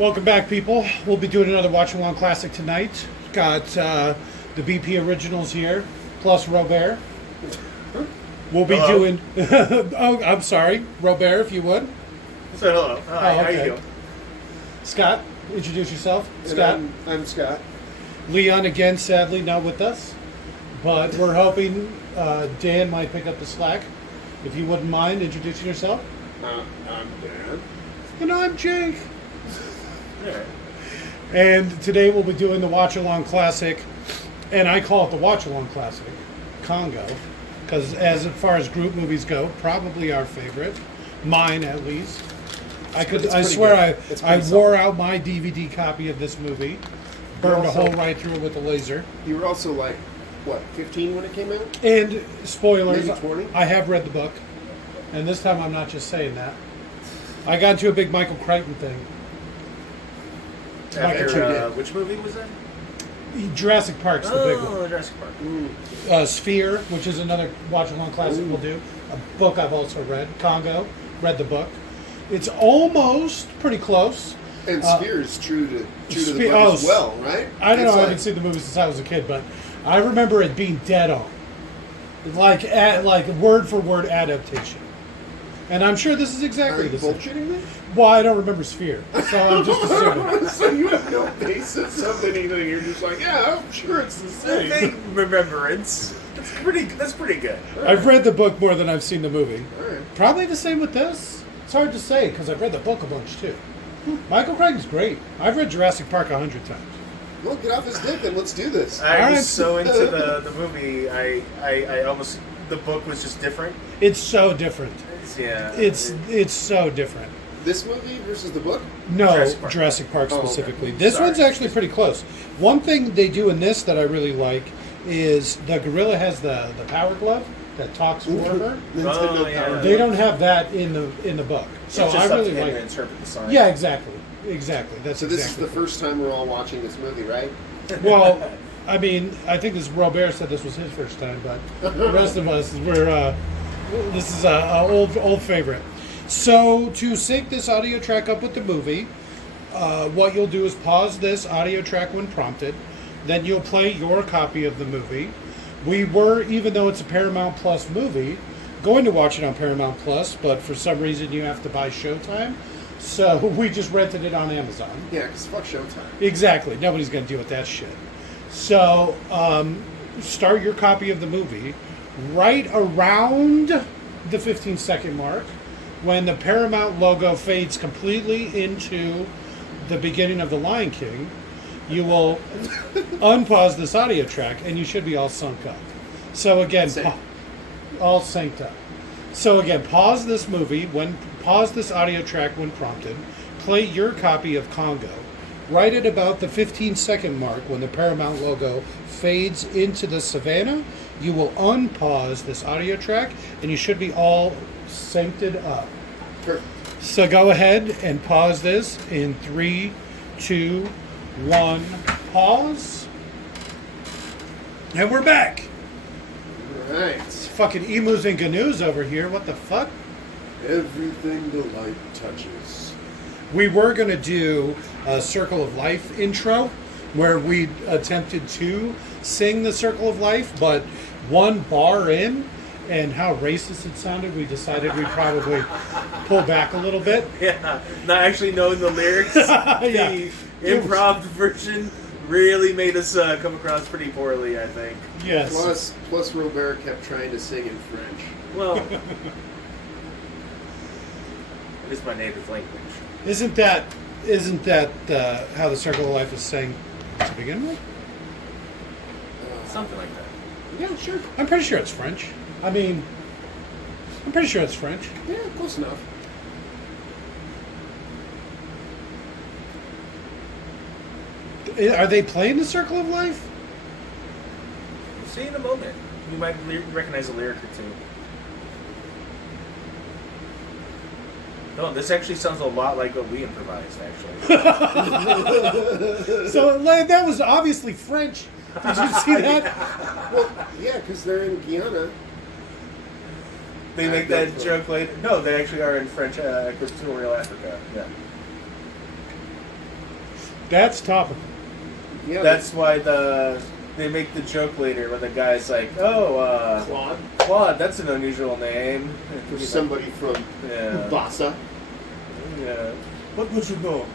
Welcome back, people. We'll be doing another watch along classic tonight. Got the BP originals here, plus Robert. We'll be doing. Oh, I'm sorry, Robert, if you would. So hello. Hi. Oh, okay. How you doing? Scott, introduce yourself. Scott. I'm Scott. Leon again, sadly not with us, but we're hoping Dan might pick up the slack. If you wouldn't mind introducing yourself. I'm Dan. And I'm Jake. Yeah. And today we'll be doing the watch along classic, and I call it the watch along classic, Congo, because as far as group movies go, probably our favorite, mine at least. I swear I wore out my DVD copy of this movie, burned a hole right through it with a laser. You were also like, what, 15 when it came out? And spoilers, Maybe 20? I have read the book, and this time I'm not just saying that. I got into a big Michael Crichton thing. After, which movie was that? Jurassic Park's the big one. Oh, Jurassic Park. Sphere, which is another watch-along classic we'll do. A book I've also read. Congo, read the book. It's almost pretty close. And Sphere is true to the book as well, right? I don't know. I haven't seen the movie since I was a kid, but I remember it being dead on, like word for word adaptation. And I'm sure this is exactly the same. Are you bullshitting me? Well, I don't remember Sphere, so I'm just assuming. So you have no basis of anything. You're just like, yeah, I'm sure it's the same. Vague remembrance. That's pretty good. I've read the book more than I've seen the movie. All right. Probably the same with this. It's hard to say because I've read the book a bunch too. Michael Crichton's great. I've read Jurassic Park 100 times. Well, get off his dick and let's do this. I was so into the movie, I almost, the book was just different. It's so different. Yeah. It's so different. This movie versus the book? No, Jurassic Jurassic Park. Park, Oh, okay. specifically. This Sorry. one's actually pretty close. One thing they do in this that I really like is the gorilla has the power glove that talks for her. Nintendo Oh, yeah. Power. They don't have that in the book. So it's just I up really to him like to it. interpret the sign. Yeah, exactly. That's So this exactly. is the first time we're all watching this movie, right? Well, I mean, I think this Robert said this was his first time, but the rest of us this is a old favorite. So to sync this audio track up with the movie, what you'll do is pause this audio track when prompted. Then you'll play your copy of the movie. We were, even though it's a Paramount Plus movie, going to watch it on Paramount Plus, but for some reason you have to buy Showtime. So we just rented it on Amazon. Yeah, because fuck Showtime. Exactly. Nobody's going to deal with that shit. So, start your copy of the movie right around the 15-second mark when the Paramount logo fades completely into the beginning of The Lion King. You will unpause this audio track and you should be all sunk up. So again, all synced up. So again, pause this pause this audio track when prompted, play your copy of Congo. Right at about the 15-second mark, when the Paramount logo fades into the savannah, you will unpause this audio track, and you should be all synced up. Sure. So go ahead and pause this in 3, 2, 1, pause. And we're back. All right. It's fucking emus and gnu's over here. What the fuck? Everything the light touches. We were going to do a Circle of Life intro where we attempted to sing the Circle of Life, but one bar in and how racist it sounded, we decided we'd probably pull back a little bit. Yeah. Not actually knowing the lyrics. Yeah. The improv version really made us come across pretty poorly, I think. Yes. Plus Robert kept trying to sing in French. Well, it is my native language. Isn't that how the Circle of Life is sang to begin with? Something like that. Yeah, sure. I'm pretty sure it's French. I mean, I'm pretty sure it's French. Yeah, close enough. Are they playing the Circle of Life? We'll see in a moment. You might recognize a lyric or two. No, this actually sounds a lot like what we improvised, actually. So that was obviously French. Did you see that? Well, yeah, because they're in Guyana. They make that joke later. No, they actually are in French Equatorial Africa. Yeah. That's topical. Yeah, That's why they make the joke later when the guy's like, "Oh, Claude Claude, that's an unusual name." for somebody from Yeah. Bassa. Yeah. What would you know?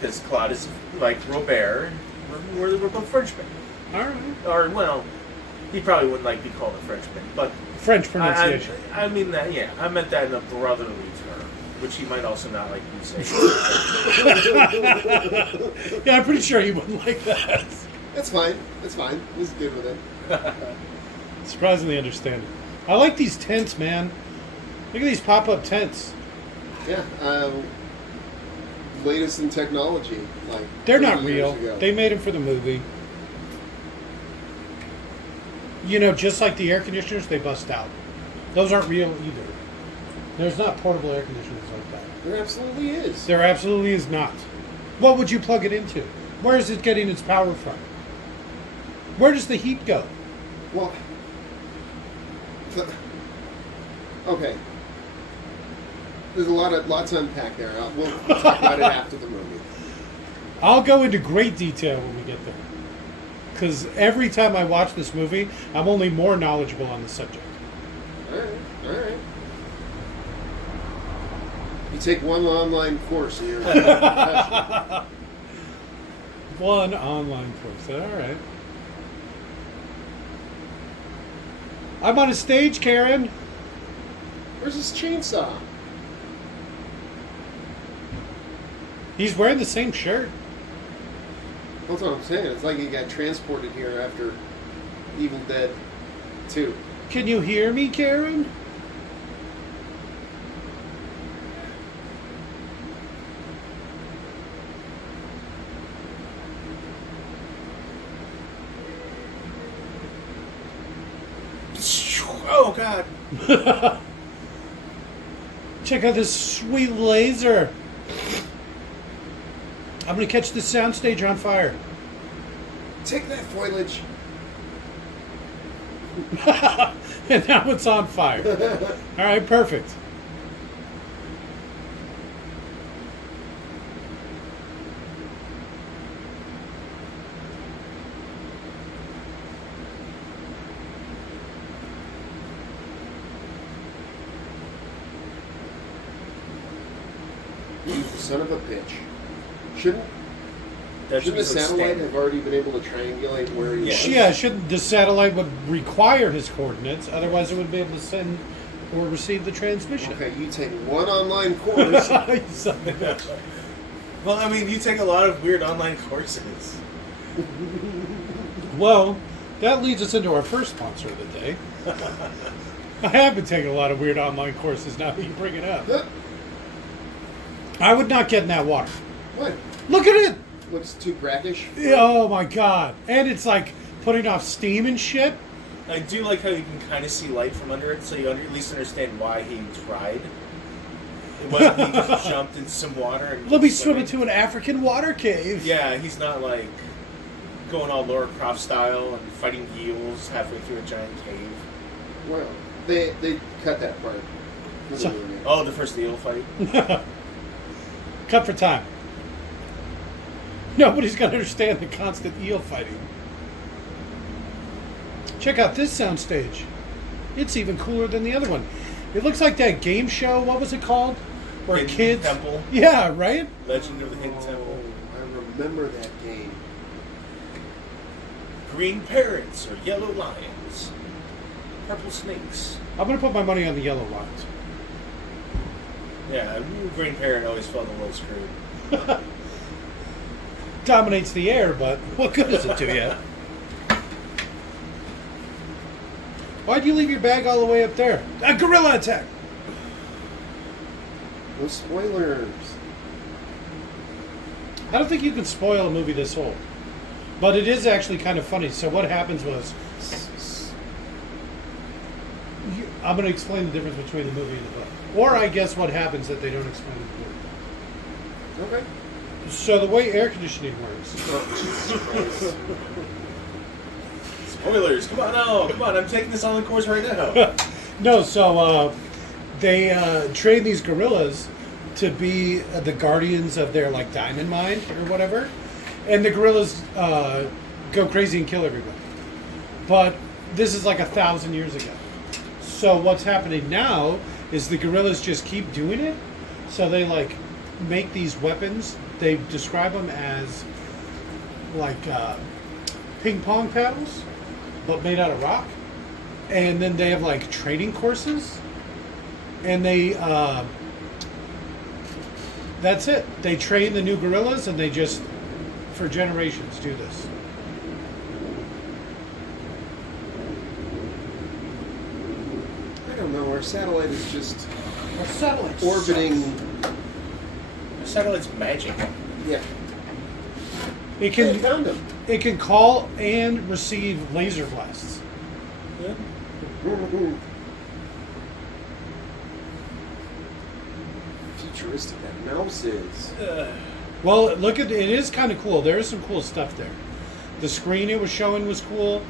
Because Claude is like Robert. We're both Frenchmen. All right. Or, well, he probably wouldn't like be called a Frenchman. But French pronunciation. I mean that, yeah. I meant that in a brotherly term, which he might also not like me saying. Yeah, I'm pretty sure he wouldn't like that. That's fine. That's fine. He's good with it. Surprisingly understanding. I like these tents, man. Look at these pop-up tents. Yeah. Latest in technology. Like They're not 30 years real. ago. They made them for the movie. You know, just like the air conditioners, they bust out. Those aren't real either. There's not portable air conditioners like that. There absolutely is. There absolutely is not. What would you plug it into? Where is it getting its power from? Where does the heat go? Well, okay. There's lots to unpack there. We'll talk about it after the movie. I'll go into great detail when we get there. Because every time I watch this movie, I'm only more knowledgeable on the subject. All right. You take one online course and you're a professional. One online course. All right. I'm on a stage, Karen. Where's his chainsaw? He's wearing the same shirt. That's what I'm saying. It's like he got transported here after Evil Dead 2. Can you hear me, Karen? Oh God! Check out this sweet laser. I'm gonna catch this soundstage on fire. Take that foliage. And now it's on fire. All right, perfect. You son of a bitch. Shouldn't That the should be satellite standard. have already been able to triangulate where he Yeah. was? Yeah, shouldn't the satellite would require his coordinates? Otherwise, it wouldn't be able to send or receive the transmission. Okay, you take one online course. You son of a bitch. Well, I mean, you take a lot of weird online courses. Well, that leads us into our first sponsor of the day. I have been taking a lot of weird online courses now that you bring it up. I would not get in that water. What? Look at it! Looks too brackish? Oh my god. And it's like putting off steam and shit. I do like how you can kind of see light from under it, so you at least understand why he tried. It wasn't he just jumped into some water and Let me just swim swimming. into an African water cave. Yeah, he's not like going all Laura Croft style and fighting eels halfway through a giant cave. Well, they cut that part. for the So- movie. Oh, the first eel fight. Cut for time. Nobody's going to understand the constant eel fighting. Check out this soundstage. It's even cooler than the other one. It looks like that game show. What was it called? Where Hidden kids. Temple. Yeah, right? Legend of the Hidden Temple. I remember that game. Green parrots or yellow lions. Purple snakes. I'm going to put my money on the yellow lines. Yeah, green parrot always felt a little screwed. Dominates the air, but what good is it to you? Why'd you leave your bag all the way up there? A gorilla attack! No spoilers. I don't think you can spoil a movie this old. But it is actually kind of funny. So what happens was... I'm going to explain the difference between the movie and the book. Or I guess what happens that they don't explain in the book. Okay. So the way air conditioning works... Spoilers! Come on, no! Come on, I'm taking this online course right now. No, so they train these gorillas to be the guardians of their like diamond mine or whatever, and the gorillas go crazy and kill everybody. But this is like 1,000 years ago. So what's happening now is the gorillas just keep doing it. So they like make these weapons. They describe them as like ping pong paddles, but made out of rock. And then they have like training courses, and they that's it. They train the new gorillas, and they just for generations do this. I don't know. Our satellite is just Our satellite orbiting. The satellite's magic. Yeah. It Hey, I can found him. it can call and receive laser blasts. Yeah. Futuristic that mouse is. Well, look at it is kind of cool. There is some cool stuff there. The screen it was showing was cool.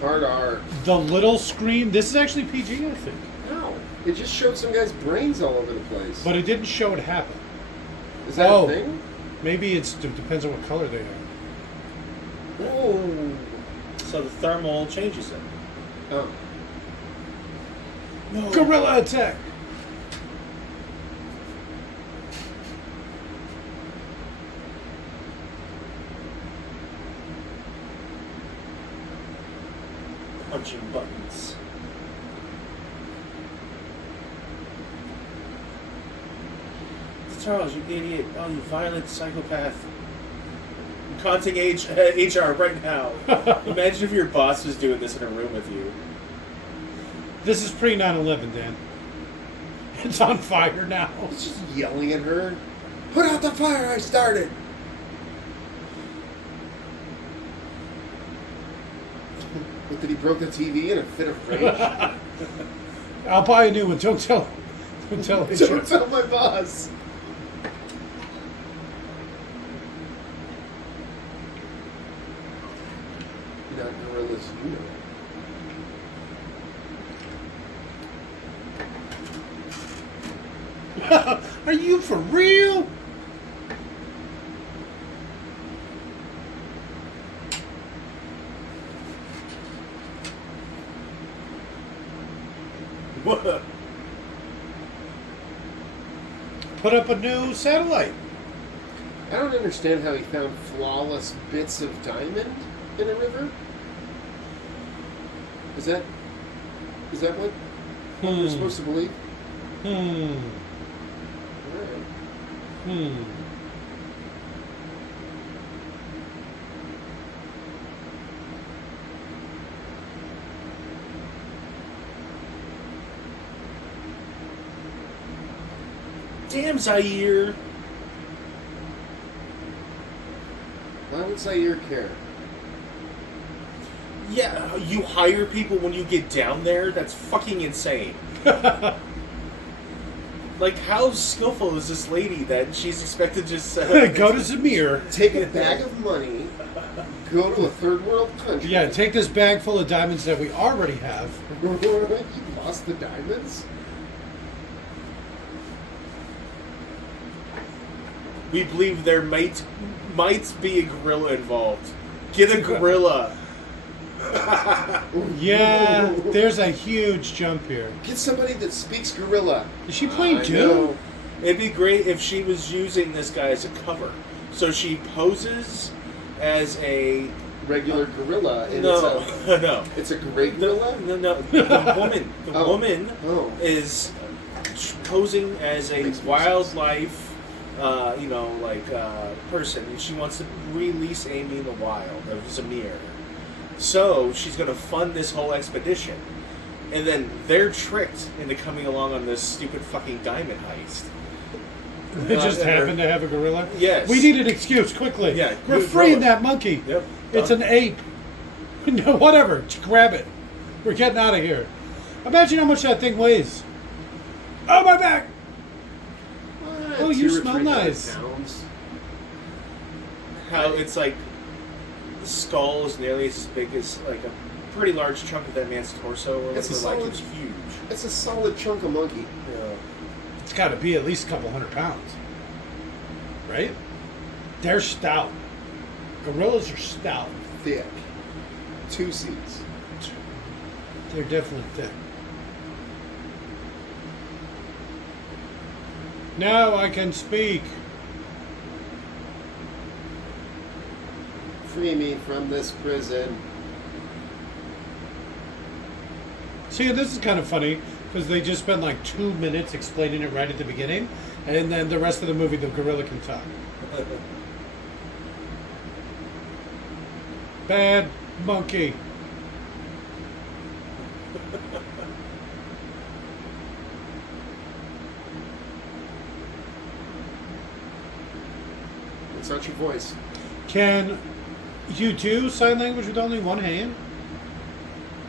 Hard R. The little screen. This is actually PG, I think, No. It just showed some guy's brains all over the place. but it didn't show it happen. Is that Oh. a thing? Maybe it depends on what color they are. Oh. So the thermal changes it. Oh. No. Gorilla attack! Punching buttons. Charles, you idiot. Oh, you violent psychopath. I'm contacting HR right now. Imagine if your boss was doing this in a room with you. This is pre 9/11, Dan. It's on fire now. He's just yelling at her. Put out the fire I started. What, did he broke the TV in a fit of rage? I'll buy a new one. Don't tell. Don't tell. Don't tell my boss. Not gorillas, you know. Are you for real? What? Put up a new satellite. I don't understand how he found flawless bits of diamond in a river. Is that what we're supposed to believe? Alright. Damn, Zaire. Why would Zaire care? Yeah, you hire people when you get down there? That's fucking insane. Like, how skillful is this lady that she's expected to just... Go to Zamir. Take a bag of money, go to a third world country. Yeah, take this bag full of diamonds that we already have. You lost the diamonds? We believe there might be a gorilla involved. Get a gorilla. Yeah, there's a huge jump here. Get somebody that speaks gorilla. Is she playing I Doom? know. It'd be great if she was using this guy as a cover. So she poses as a... Regular gorilla. And No, no. It's a great gorilla? No. The woman. The Oh. woman Oh. is posing as a Makes more wildlife, person, and she wants to release Amy in the wild of Zamir. So she's going to fund this whole expedition, and then they're tricked into coming along on this stupid fucking diamond heist. They just happen to have a gorilla? Yes. We need an excuse, quickly. Yeah, We're good freeing gorilla. that monkey. Yep. It's done. an ape. No, whatever. Just grab it. We're getting out of here. Imagine how much that thing weighs. Oh, my back! Oh, you 2 or smell 300 nice. pounds. How it's like the skull is nearly as big as like a pretty large chunk of that man's torso or It's whatever. a Like solid- it's huge. It's a solid chunk of monkey. Yeah. It's got to be at least a couple 100 pounds. Right? They're stout. Gorillas are stout. Thick. 2 C's. They're definitely thick. Now I can speak. Free me from this prison. See, this is kind of funny because they just spent like 2 minutes explaining it right at the beginning, and then the rest of the movie, the gorilla can talk. Bad monkey. It's not your voice. Can you do sign language with only one hand?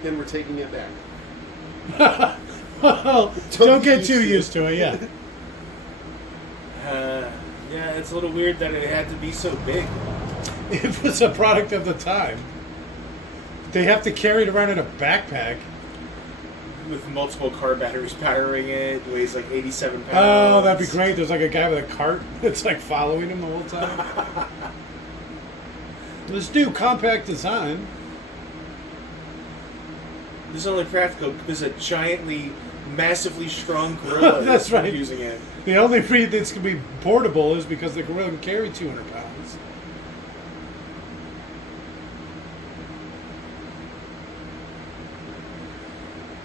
Then we're taking it back. Well, don't get too used to it, yeah. Yeah, it's a little weird that it had to be so big. It was a product of the time. They have to carry it around in a backpack. With multiple car batteries powering it, weighs like 87 pounds. Oh, that'd be great. There's like a guy with a cart that's like following him the whole time. This new compact design. This is only practical because a giantly, massively strong gorilla That's is right. using it. The only reason it's going to be portable is because the gorilla can carry 200 pounds.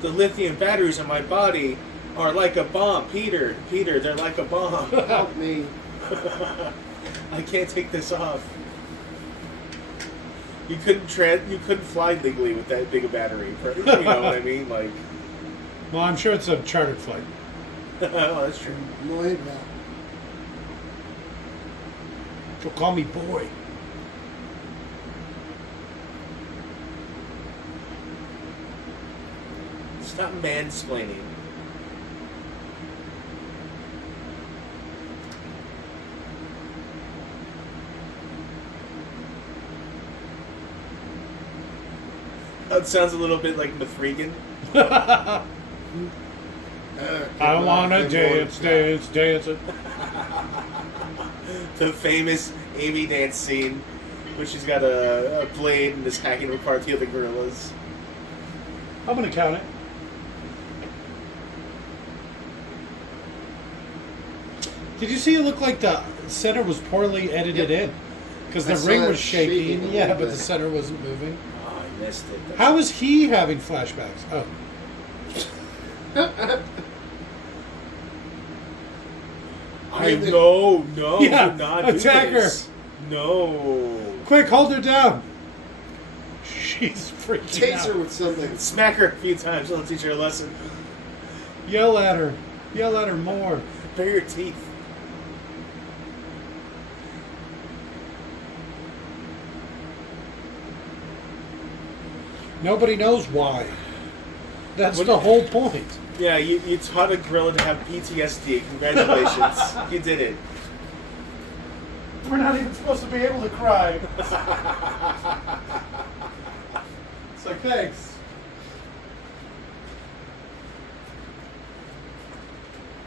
The lithium batteries in my body are like a bomb. Peter, they're like a bomb. Help me. I can't take this off. You couldn't fly legally with that big a battery. You know what I mean? Like, Well, I'm sure it's a chartered flight. well, that's true. Lloyd, She'll call me boy. Stop mansplaining. That sounds a little bit like Mithrigan. I want to dance, dance, dance. The famous Amy dance scene, where she's got a blade and is hacking apart the other gorillas. I'm going to count it. Did you see it looked like the center was poorly edited in? Because I the saw ring that was shaking, shaking a yeah, little but the bit. center wasn't moving. Oh, I missed it. How is he having flashbacks? Oh. No, Yeah, do not do attack her. this. No. Quick, hold her down. She's freaking Tase her out. with something. Smack her a few times, it'll teach her a lesson. Yell at her. Yell at her more. Bare your teeth. Nobody knows why. That's What- the whole point. Yeah, you taught a gorilla to have PTSD. Congratulations. You did it. We're not even supposed to be able to cry. It's like, thanks.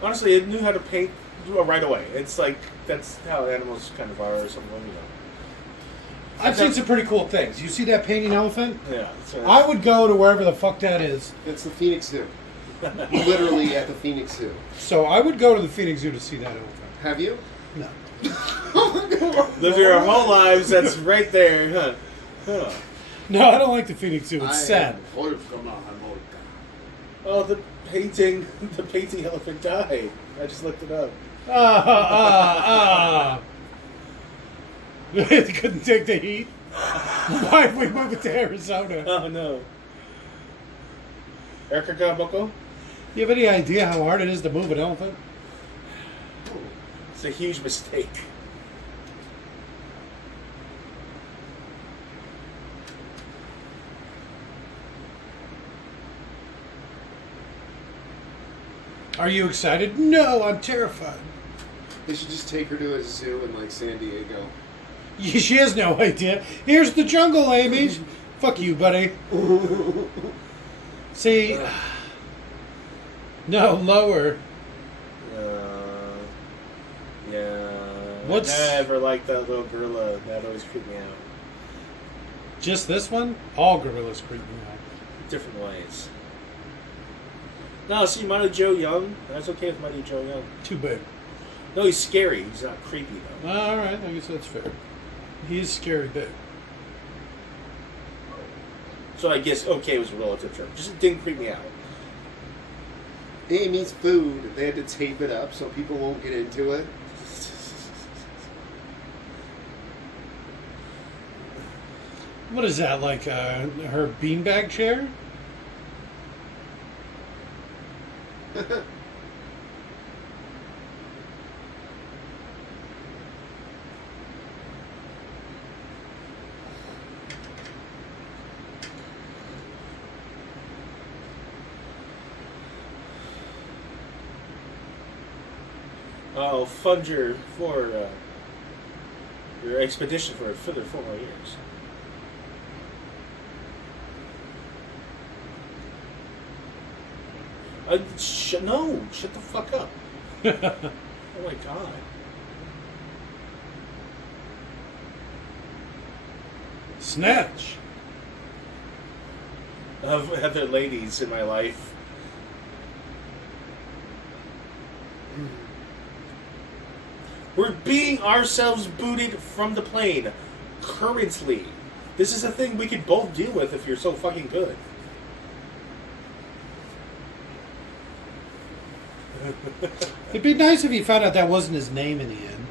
Honestly, it knew how to paint right away. It's like, that's how animals kind of are or something, you know. I've seen some pretty cool things. You see that painting elephant? Yeah. So I would go to wherever the fuck that is. It's the Phoenix Zoo. Literally at the Phoenix Zoo. So I would go to the Phoenix Zoo to see that elephant. Have you? No. live your whole lives, that's right there, huh? Huh. No, I don't like the Phoenix Zoo. It's sad. Oh, the painting elephant died. I just looked it up. It couldn't take the heat. Why if we move it to Arizona? Oh no. Erica Gaboko? You have any idea how hard it is to move an elephant? It's a huge mistake. Are you excited? No, I'm terrified. They should just take her to a zoo in like San Diego. She has no idea. Here's the jungle, Amy. Fuck you, buddy. See, no, lower. Yeah. What's- I never liked that little gorilla. That always creeped me out. Just this one? All gorillas creep me out. Different ways. No, see, Mighty Joe Young. That's okay with Mighty Joe Young. Too big. No, he's scary. He's not creepy though. All right, I guess that's fair. He's scary big. So I guess okay was a relative term. Just it didn't creep me out. Amy's food. They had to tape it up so people won't get into it. What is that, like her beanbag chair? I'll fund your expedition for further 4 more years. No, shut the fuck up. Oh my god. Snatch. Of other ladies in my life. We're being ourselves booted from the plane. Currently. This is a thing we could both deal with if you're so fucking good. It'd be nice if he found out that wasn't his name in the end.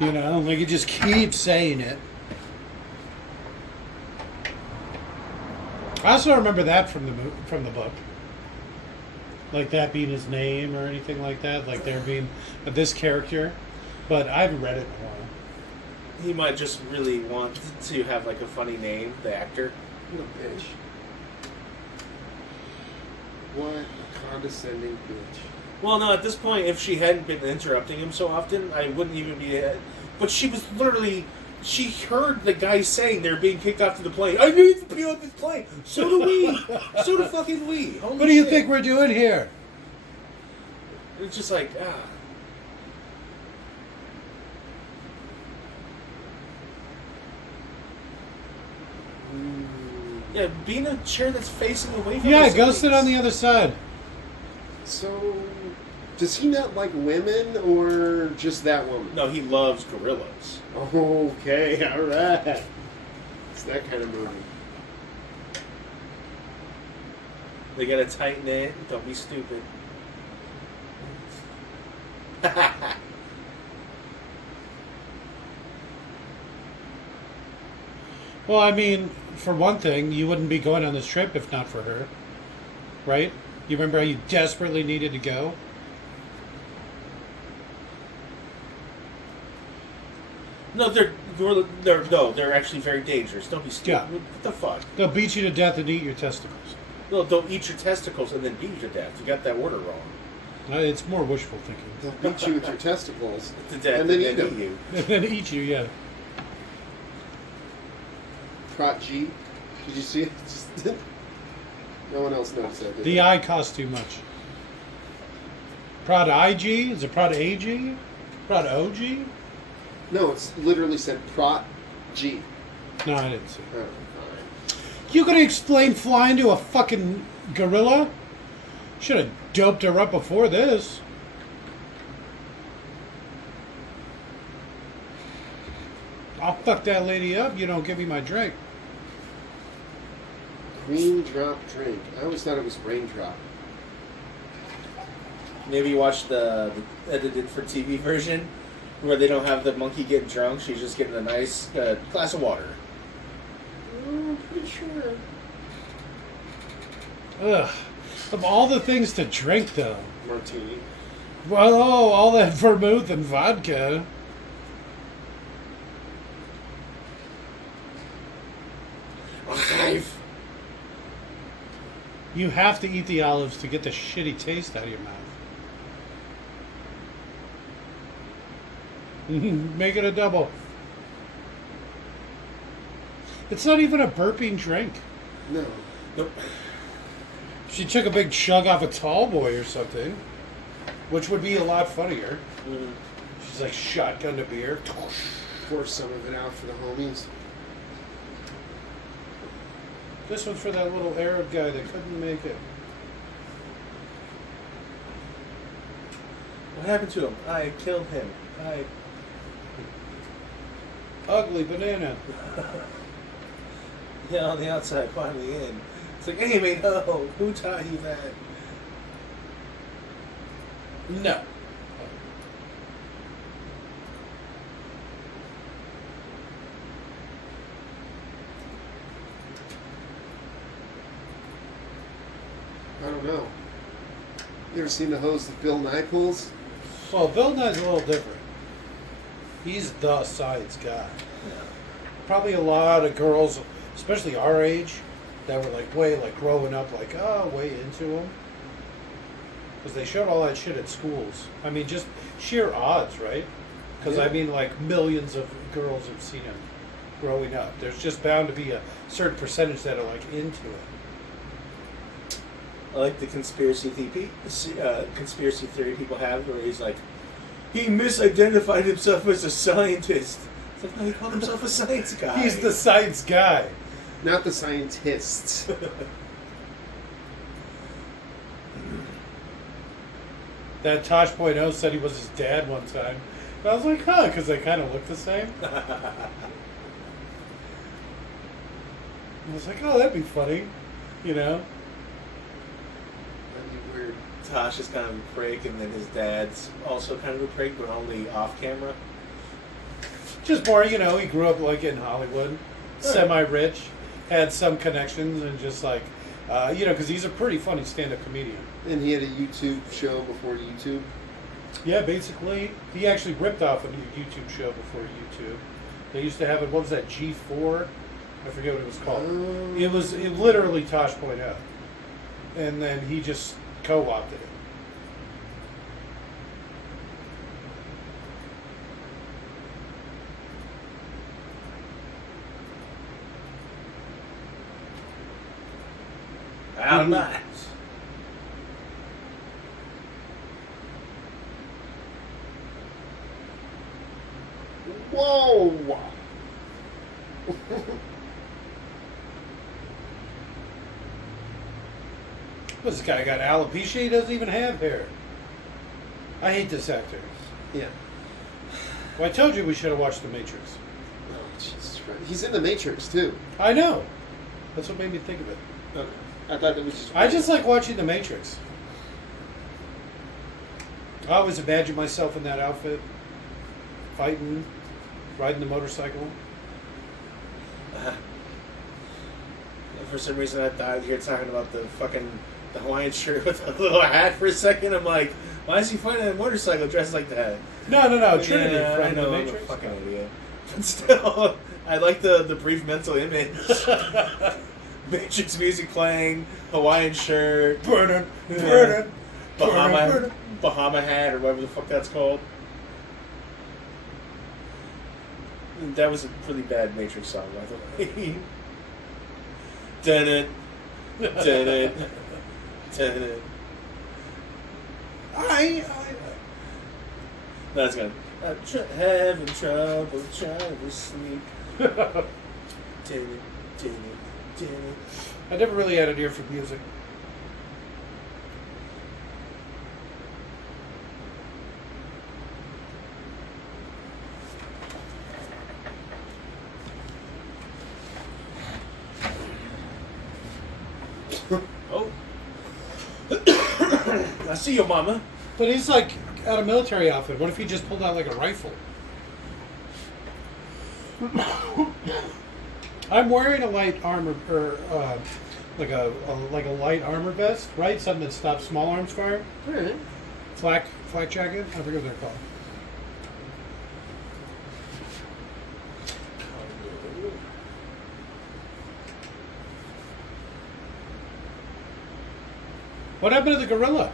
You know, like he just keeps saying it. I also don't remember that from the book. Like that being his name or anything like that. Like there being this character. But I haven't read it in a while. He might just really want to have like a funny name, the actor. What a bitch. What a condescending bitch. Well, no, at this point, if she hadn't been interrupting him so often, I wouldn't even be... But she was literally... She heard the guy saying they're being kicked off to the plane. I need to be on this plane. So do we. So do fucking we. Holy What do you shit. think we're doing here? It's just like, Yeah, be in a chair that's facing away from Yeah, us go at sit on least. the other side. So, does he not like women or just that woman? No, he loves gorillas. Okay, alright. It's that kind of movie. They gotta tighten it. Don't be stupid. Well, I mean, for one thing, you wouldn't be going on this trip if not for her. Right? You remember how you desperately needed to go? No, they're actually very dangerous. Don't be stupid. Yeah. What the fuck? They'll beat you to death and eat your testicles. No, don't eat your testicles and then beat you to death. You got that order wrong. It's more wishful thinking. They'll beat you with your testicles. To death And then eat them. you. And then eat you, yeah. Prot G. Did you see it? No one else noticed that, did The they? I cost too much. Prod IG? Is it Prod AG? Prod OG? No, it's literally said Prot G. No, I didn't see it. Oh, fine. You gonna explain flying to a fucking gorilla? Should have doped her up before this. I'll fuck that lady up. You don't give me my drink. Green drop drink. I always thought it was raindrop. Maybe you watch the edited for TV version where they don't have the monkey getting drunk. She's just getting a nice glass of water. I'm pretty sure. Ugh. Of all the things to drink, though. Martini. Well, oh, all that vermouth and vodka. Alive. You have to eat the olives to get the shitty taste out of your mouth. Make it a double. It's not even a burping drink. No. Nope. She took a big chug off a tall boy or something, which would be a lot funnier. Just like shotgun to beer. Pour some of it out for the homies. This one's for that little Arab guy that couldn't make it. What happened to him? I killed him. Ugly banana. Yeah, on the outside, finally in. It's like, Amy, no. Who taught you that? No. I don't know. You ever seen the hose that Bill Nye pulls? Well, Bill Nye's a little different. He's the science guy. Probably a lot of girls, especially our age, that were like way like growing up, like way into him, because they showed all that shit at schools. I mean, just sheer odds, right? Because I mean, like millions of girls have seen him growing up. There's just bound to be a certain percentage that are like into it. I like the conspiracy theory people have where he's like, he misidentified himself as a scientist. It's like, no, he called himself a science guy. He's the science guy. Not the scientists. That Tosh.0 said he was his dad one time. And I was like, huh, because they kind of look the same. I was like, oh, that'd be funny, you know? That'd be weird. Tosh is kind of a prick, and then his dad's also kind of a prick, but only off camera. Just more, you know, he grew up like in Hollywood, semi-rich, had some connections, and just like, you know, because he's a pretty funny stand-up comedian. And he had a YouTube show before YouTube. Yeah, basically, he actually ripped off a YouTube show before YouTube. They used to have it, what was that, G4? I forget what it was called. It was literally Tosh.0. And then he just co-opted it. Out of minds. Whoa! What's this guy got alopecia? He doesn't even have hair. I hate this actor. Yeah. Well, I told you we should have watched The Matrix. Oh, Jesus Christ. He's in The Matrix, too. I know. That's what made me think of it. Okay. I thought it was just... I just like watching The Matrix. I always imagine myself in that outfit, fighting, riding the motorcycle. For some reason, I thought you were talking about the Hawaiian shirt with a little hat for a second. I'm like, why is he fighting a motorcycle dressed like that? No, Trinity Yeah, from I know, The I'm a Matrix. fucking idiot. But still, I like the brief mental image. Matrix music playing, Hawaiian shirt, Burning, Bahama hat, or whatever the fuck that's called. That was a really bad Matrix song, by the way. Dun it, dun it, dun it. That's good. I'm having trouble trying to sleep. Dun it, dun it, dun it. I never really had an ear for music. Oh. I see your mama. But he's like out of military outfit. What if he just pulled out like a rifle? I'm wearing a light armor, or like a light armor vest, right? Something that stops small arms fire. Alright. Flak jacket. I forget what they're called. What happened to the gorilla?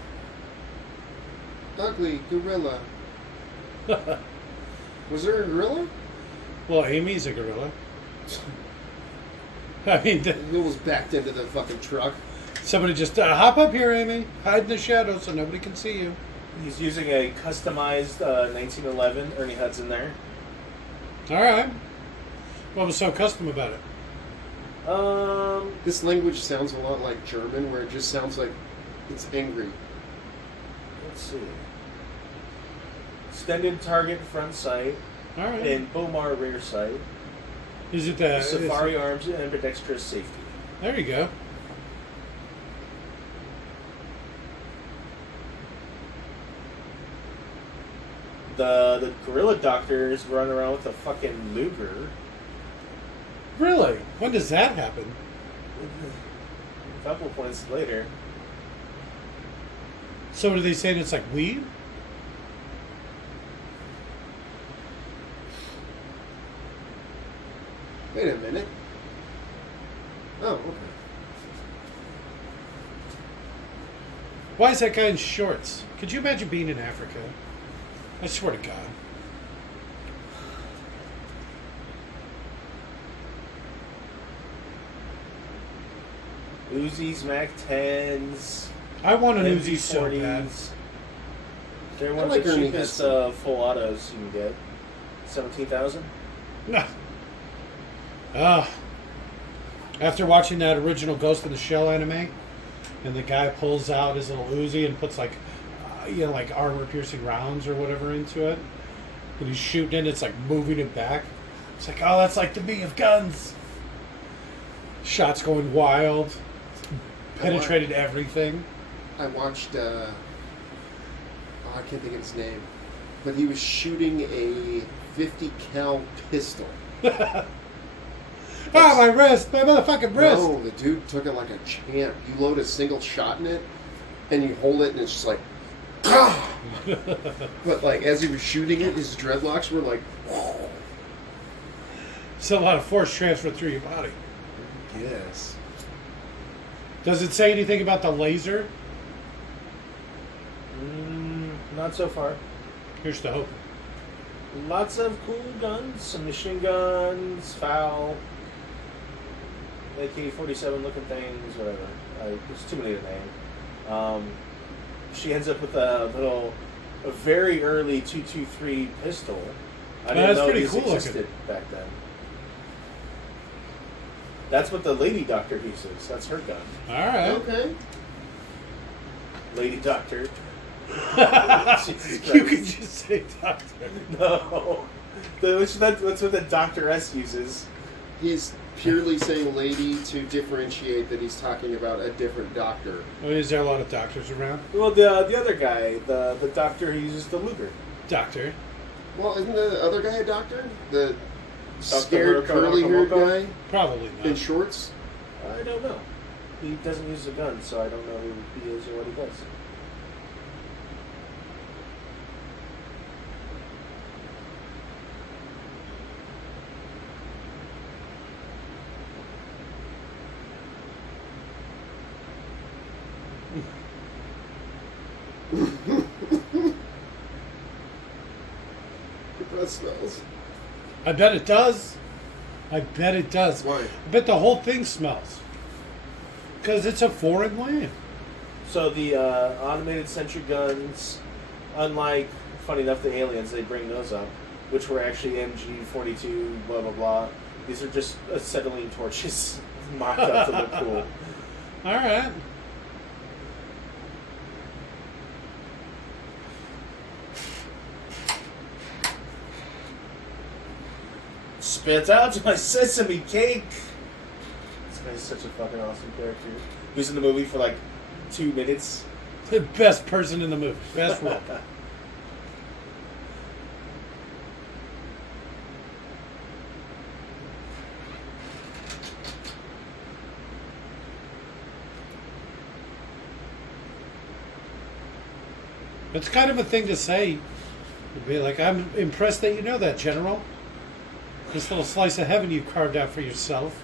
Ugly gorilla. Was there a gorilla? Well, Amy's a gorilla. I mean, It was backed into the fucking truck. somebody just hop up here, Amy. Hide in the shadows so nobody can see you. He's using a customized 1911 Ernie Hudson there. All right. What was so custom about it? This language sounds a lot like German, where it just sounds like it's angry. Let's see. Extended target front sight All right. and Bomar rear sight. Is it the Safari arms and ambidextrous safety. There you go. The gorilla doctor is running around with a fucking Luger. Really? When does that happen? A couple points later. So are they saying it's like weed? Wait a minute. Oh, okay. Why is that guy in shorts? Could you imagine being in Africa? I swear to God. Uzis, Mac 10s. I want an Uzi so bad. They're one I like of the Ernie cheapest Hudson. full autos you can get. 17,000. No. After watching that original Ghost in the Shell anime, and the guy pulls out his little Uzi and puts like armor-piercing rounds or whatever into it, and he's shooting it, it's like moving it back. It's like, oh, that's like the me of guns. Shots going wild, penetrated everything. I watched, I can't think of his name, but he was shooting a 50 cal pistol. Oh, my wrist, my motherfucking wrist. No, the dude took it like a champ. You load a single shot in it, and you hold it, and it's just like, ah! But like as he was shooting it, his dreadlocks were like, It's a lot of force transfer through your body. yes. Does it say anything about the laser? Not so far. Here's the hope. Lots of cool guns, some machine guns, FAL, AK-47 looking things, whatever. There's too many to name. She ends up with a very early 223 pistol. I didn't That's know pretty these cool looking. existed back then. That's what the lady doctor uses. That's her gun. All right. Okay. Lady doctor. Jesus You Christ. could just say doctor. No. That's what the Dr. S uses. He's purely saying lady to differentiate that he's talking about a different doctor. Well, is there a lot of doctors around? Well, the other guy, the doctor, he uses the Luger. Doctor. Well, isn't the other guy a doctor? The Dr. scared Hiroko curly-haired Nakamoko? guy Probably in not. shorts? I don't know. He doesn't use a gun, so I don't know who he is or what he does. Your breath smells. I bet it does. I bet it does. Why? I bet the whole thing smells. Because it's a foreign land. So the automated sentry guns, unlike, funny enough, the aliens, they bring those up, which were actually MG42, blah, blah, blah. These are just acetylene torches mocked up to look cool. All right. Spit out my sesame cake! This guy's such a fucking awesome character. He was in the movie for like 2 minutes. The best person in the movie. Best role. It's kind of a thing to say. It'd be like, I'm impressed that you know that, General. This little slice of heaven you carved out for yourself.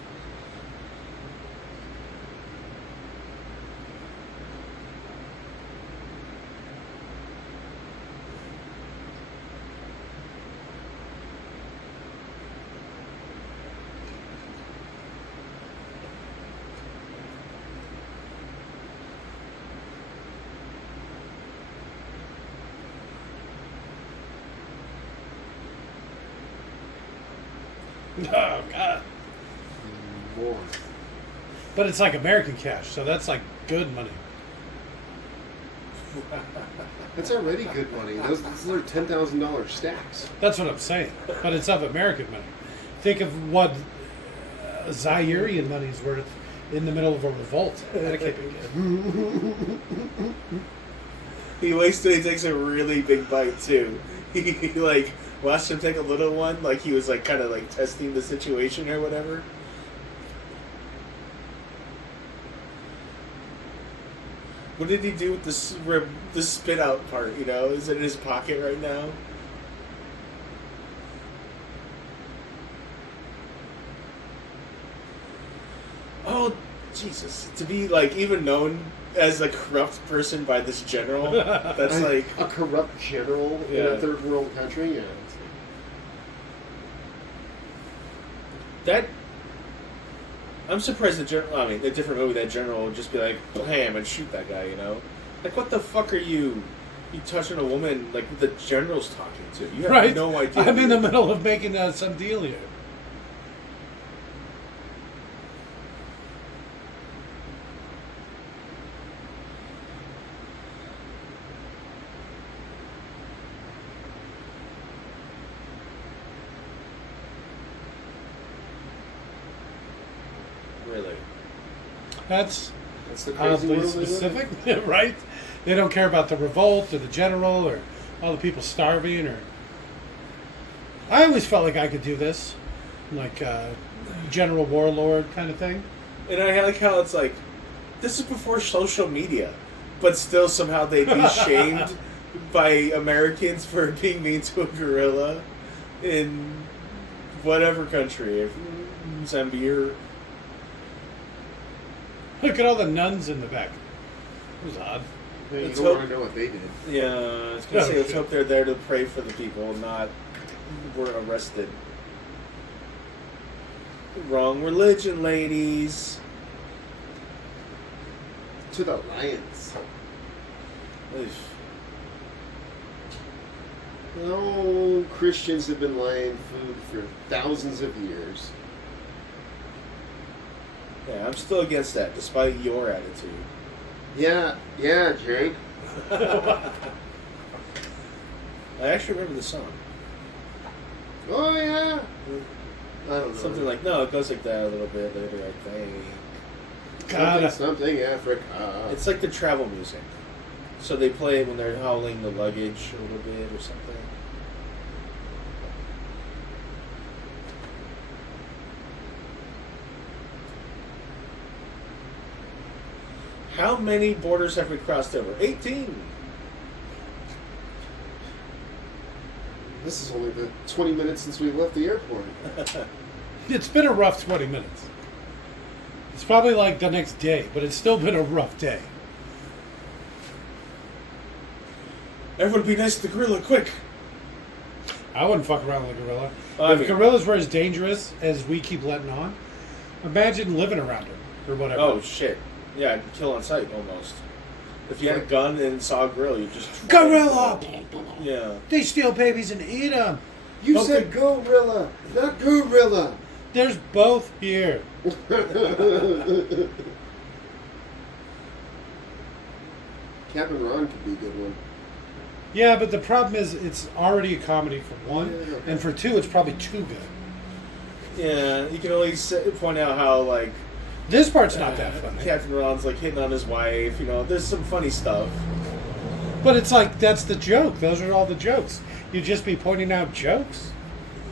Oh God! More. But it's like American cash, so that's like good money. That's already good money. Those are $10,000 stacks. That's what I'm saying. But it's of American money. Think of what Zairian money's worth in the middle of a revolt. That can't be good. He waits till he takes a really big bite too. He like watched him take a little one, like he was like kind of like testing the situation or whatever. What did he do with the spit out part? You know, is it in his pocket right now? Oh, Jesus! To be like even known as a corrupt person by this general, that's like a corrupt general in Yeah. a third world country. Yeah. that. I'm surprised the general. I mean, a different movie, that general would just be like, blam, and shoot that guy. You know, like what the fuck are you? You touching a woman like the general's talking to? You have Right? no idea. I'm in the middle of making some deal here. Really. That's That's the crazy oddly world we live in. specific, right? They don't care about the revolt or the general or all the people starving. Or I always felt like I could do this, like general warlord kind of thing. And I like how it's like, this is before social media, but still somehow they'd be shamed by Americans for being mean to a gorilla in whatever country, if Zambia. Look at all the nuns in the back. It was odd. Yeah, you Let's don't hope- want to know what they did. Yeah, I was gonna say, let's hope they're there to pray for the people, not were arrested. Wrong religion, ladies. To the lions. Oof. No, Christians have been laying food for thousands of years. Yeah, I'm still against that, despite your attitude. Yeah, Jake. I actually remember the song. Oh yeah. I don't know. Something like, no, it goes like that a little bit later, I think. God, Something Africa. It's like the travel music. So they play it when they're hauling the luggage a little bit or something. How many borders have we crossed over? 18! This is only the 20 minutes since we left the airport. it's been a rough 20 minutes. It's probably like the next day, but it's still been a rough day. Everyone be nice to the gorilla, quick! I wouldn't fuck around with a gorilla. I If mean- gorillas were as dangerous as we keep letting on, imagine living around them or whatever. Oh, shit. Yeah, I'd kill on sight, almost. If you had a gun and saw a gorilla, you'd just... Gorilla! Yeah. They steal babies and eat them. You Okay. said gorilla, not gorilla. There's both here. Captain Ron could be a good one. Yeah, but the problem is it's already a comedy for one, Yeah, okay. and for two, it's probably too good. Yeah, you can only point out how, like... This part's not that funny. Captain Ron's, like, hitting on his wife, you know, there's some funny stuff. But it's like, that's the joke. Those are all the jokes. You'd just be pointing out jokes.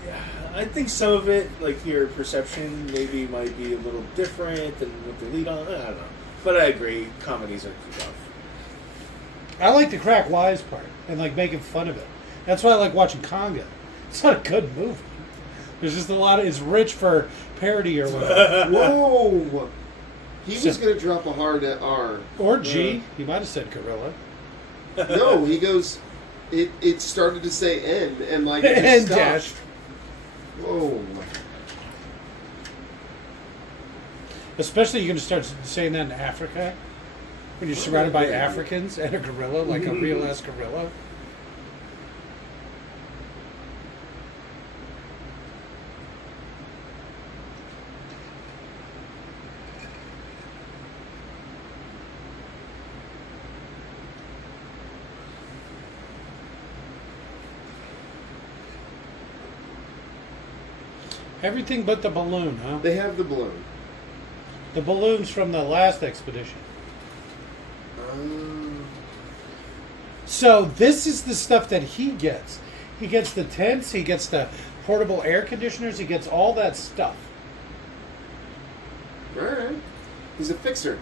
Yeah, I think some of it, like, your perception maybe might be a little different than what they lead on. I don't know. But I agree, comedies are rough. I like the crack wise part and like making fun of it. That's why I like watching Congo. It's not a good movie. There's just a lot of, it's rich for parody or whatever. Whoa! He was going to drop a hard R. Or G. He might have said gorilla. No, he goes, it started to say N, and like, it just And stopped. dash. Whoa. Especially you're going to start saying that in Africa. When you're surrounded by Africans and a gorilla, like a real ass gorilla. Everything but the balloon, huh? They have the balloon. The balloons from the last expedition. So this is the stuff that he gets. He gets the tents, he gets the portable air conditioners, he gets all that stuff. Alright. He's a fixer.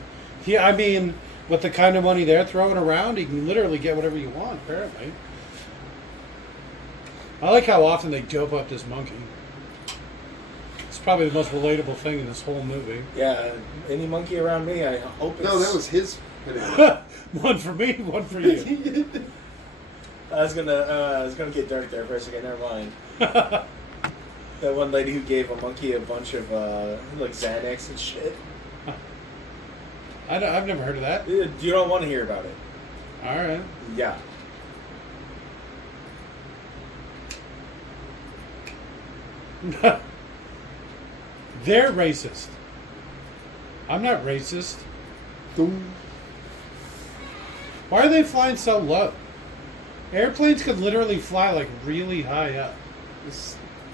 I mean, with the kind of money they're throwing around, you can literally get whatever you want, apparently. I like how often they dope up this monkey. It's probably the most relatable thing in this whole movie. Yeah, any monkey around me, I hope it's... No, that was his banana. One for me, one for you. I was gonna get dark there for a second. Never mind. That one lady who gave a monkey a bunch of like Xanax and shit. I've never heard of that. You don't want to hear about it. All right. Yeah. They're racist. I'm not racist. Boom. Why are they flying so low? Airplanes could literally fly like really high up.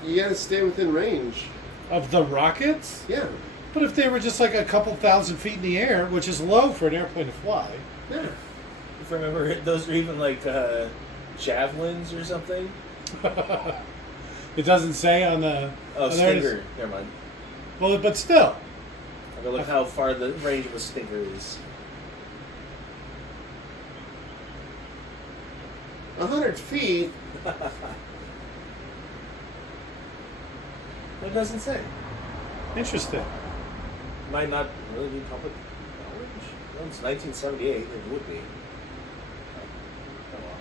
You gotta stay within range. Of the rockets? Yeah. But if they were just like a couple thousand feet in the air, which is low for an airplane to fly. Yeah. If I remember, those were even like javelins or something. It doesn't say on the... Oh, Stinger. Never mind. Well, but still. I'm gonna look how far the range of a Stinger is. 100 feet? It doesn't say. Interesting. Might not really be public knowledge. Well, it's 1978. It would be. Oh, well.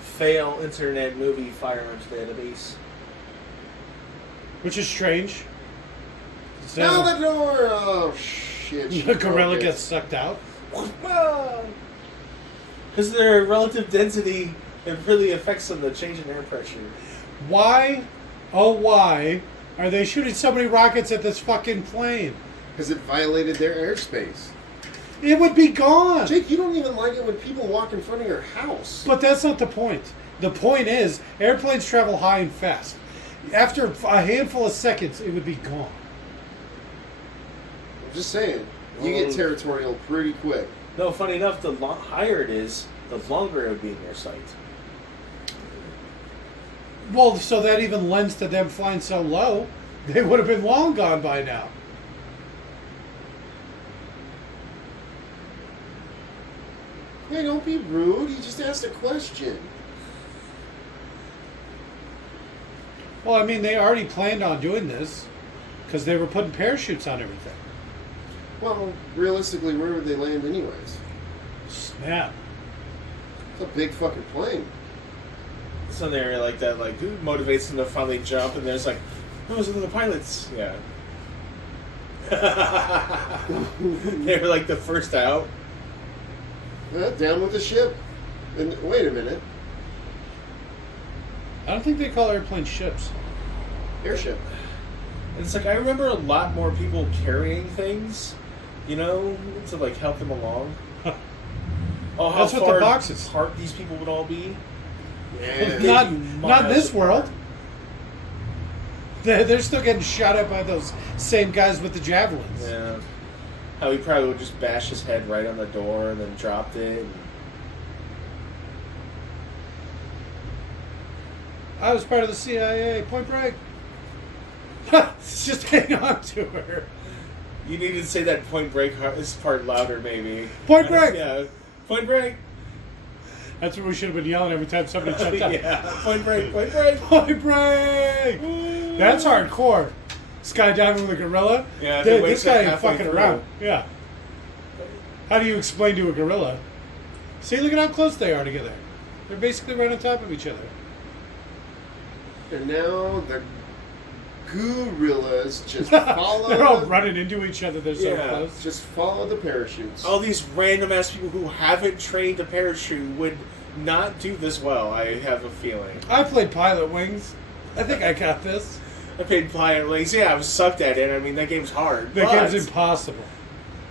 Fail Internet Movie Firearms Database. Which is strange. Now the door! Oh, shit. The gorilla gets sucked out. Because their relative density, it really affects on the change in air pressure. Why, oh why, are they shooting so many rockets at this fucking plane? Because it violated their airspace. It would be gone. Jake, you don't even like it when people walk in front of your house. But that's not the point. The point is, airplanes travel high and fast. After a handful of seconds, it would be gone. I'm just saying, you get territorial pretty quick. No, funny enough, the higher it is, the longer it would be in your sight. Well, so that even lends to them flying so low. They would have been long gone by now. Hey, don't be rude. You just asked a question. Well, I mean, they already planned on doing this because they were putting parachutes on everything. Well, realistically, where would they land anyways? Snap. It's a big fucking plane. So they're like that, like, who motivates them to finally jump? And there's like, those are the pilots. Yeah. They were like the first out. Down with the ship. And wait a minute. I don't think they call airplanes ships. Airship. And it's like, I remember a lot more people carrying things, you know, to like help them along. Oh, how That's what far the boxes. apart these people would all be. Yeah. Not in this apart. world. They're still getting shot at by those same guys with the javelins. Yeah. How he probably would just bash his head right on the door and then dropped it. I was part of the CIA. Point Break. Just hang on to her. You need to say that Point Break part louder, maybe. Point Break! Yeah. Point Break! That's what we should have been yelling every time somebody jumped out. Yeah. Point Break! Point Break! Point Break! That's hardcore. Skydiving with a gorilla? Yeah, if it This wakes guy up ain't halfway fucking through. around. Yeah. How do you explain to a gorilla? See, look at how close they are together. They're basically right on top of each other. And now the gorillas just follow. They're all running into each other. They're so Yeah. close. Just follow the parachutes. All these random ass people who haven't trained to parachute would not do this well, I have a feeling. I played Pilot Wings. I think I got this. I played Pilot Wings. Yeah, I've sucked at it. I mean, that game's hard. That but game's impossible.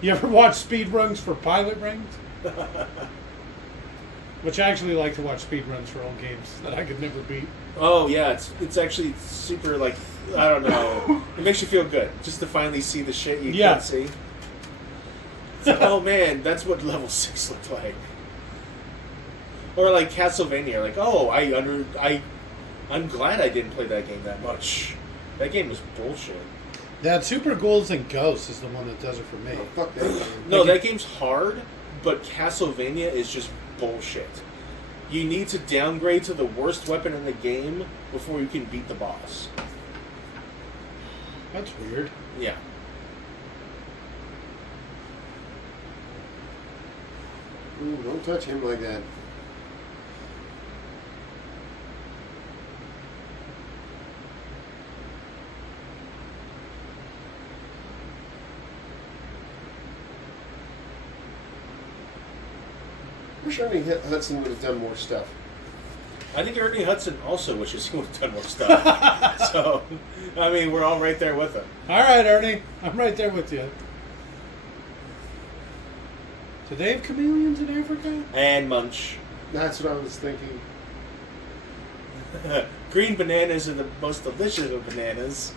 You ever watch speed runs for Pilot Rings? Which I actually like to watch speedruns for old games that I could never beat. Oh yeah, it's actually super like I don't know. It makes you feel good just to finally see the shit you Yeah. can't see. It's like, oh man, that's what level 6 looked like. Or like Castlevania, like I'm glad I didn't play that game that much. That game was bullshit. That Super Ghouls and Ghosts is the one that does it for me. Oh, fuck that game. No, that game's hard, but Castlevania is just bullshit. You need to downgrade to the worst weapon in the game before you can beat the boss. That's weird. Yeah. Ooh, don't touch him like that. I wish Ernie Hudson would have done more stuff. I think Ernie Hudson also wishes he would have done more stuff. So, I mean, we're all right there with him. All right, Ernie. I'm right there with you. Do they have chameleons in Africa? And Munch. That's what I was thinking. Green bananas are the most delicious of bananas.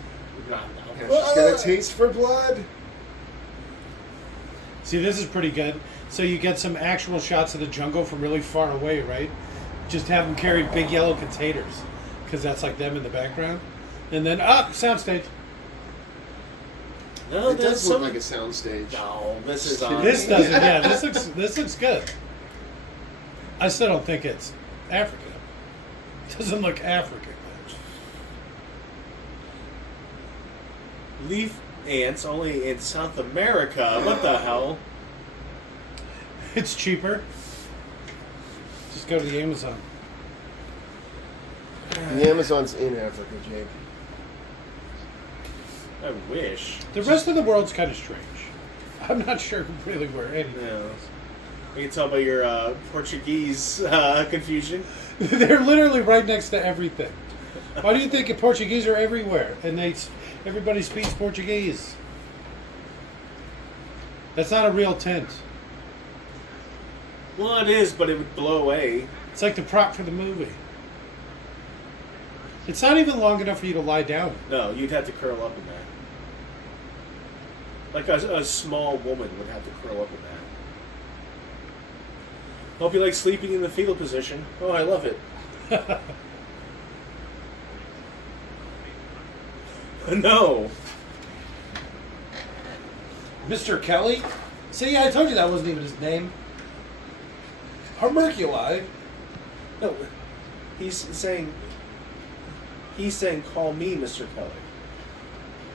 She's got a taste for blood. See, this is pretty good. So you get some actual shots of the jungle from really far away, right? Just have them carry big yellow containers, because that's like them in the background. And then, soundstage. No, It there's does look some... like a soundstage. No, this is This doesn't, yeah, this looks good. I still don't think it's Africa. It doesn't look African. Leaf ants only in South America. What the hell? It's cheaper. Just go to the Amazon. The Amazon's in Africa, Jake. I wish. The rest of the world's kind of strange. I'm not sure really where anything Yeah. is. You can tell by your Portuguese confusion. They're literally right next to everything. Why do you think Portuguese are everywhere and everybody speaks Portuguese? That's not a real tent. Well, it is, but it would blow away. It's like the prop for the movie. It's not even long enough for you to lie down. No, you'd have to curl up in that. Like a small woman would have to curl up in that. Hope you like sleeping in the fetal position. Oh, I love it. No. Mr. Kelly? See, I told you that wasn't even his name. Homunculi. No. He's saying, call me Mr. Kelly.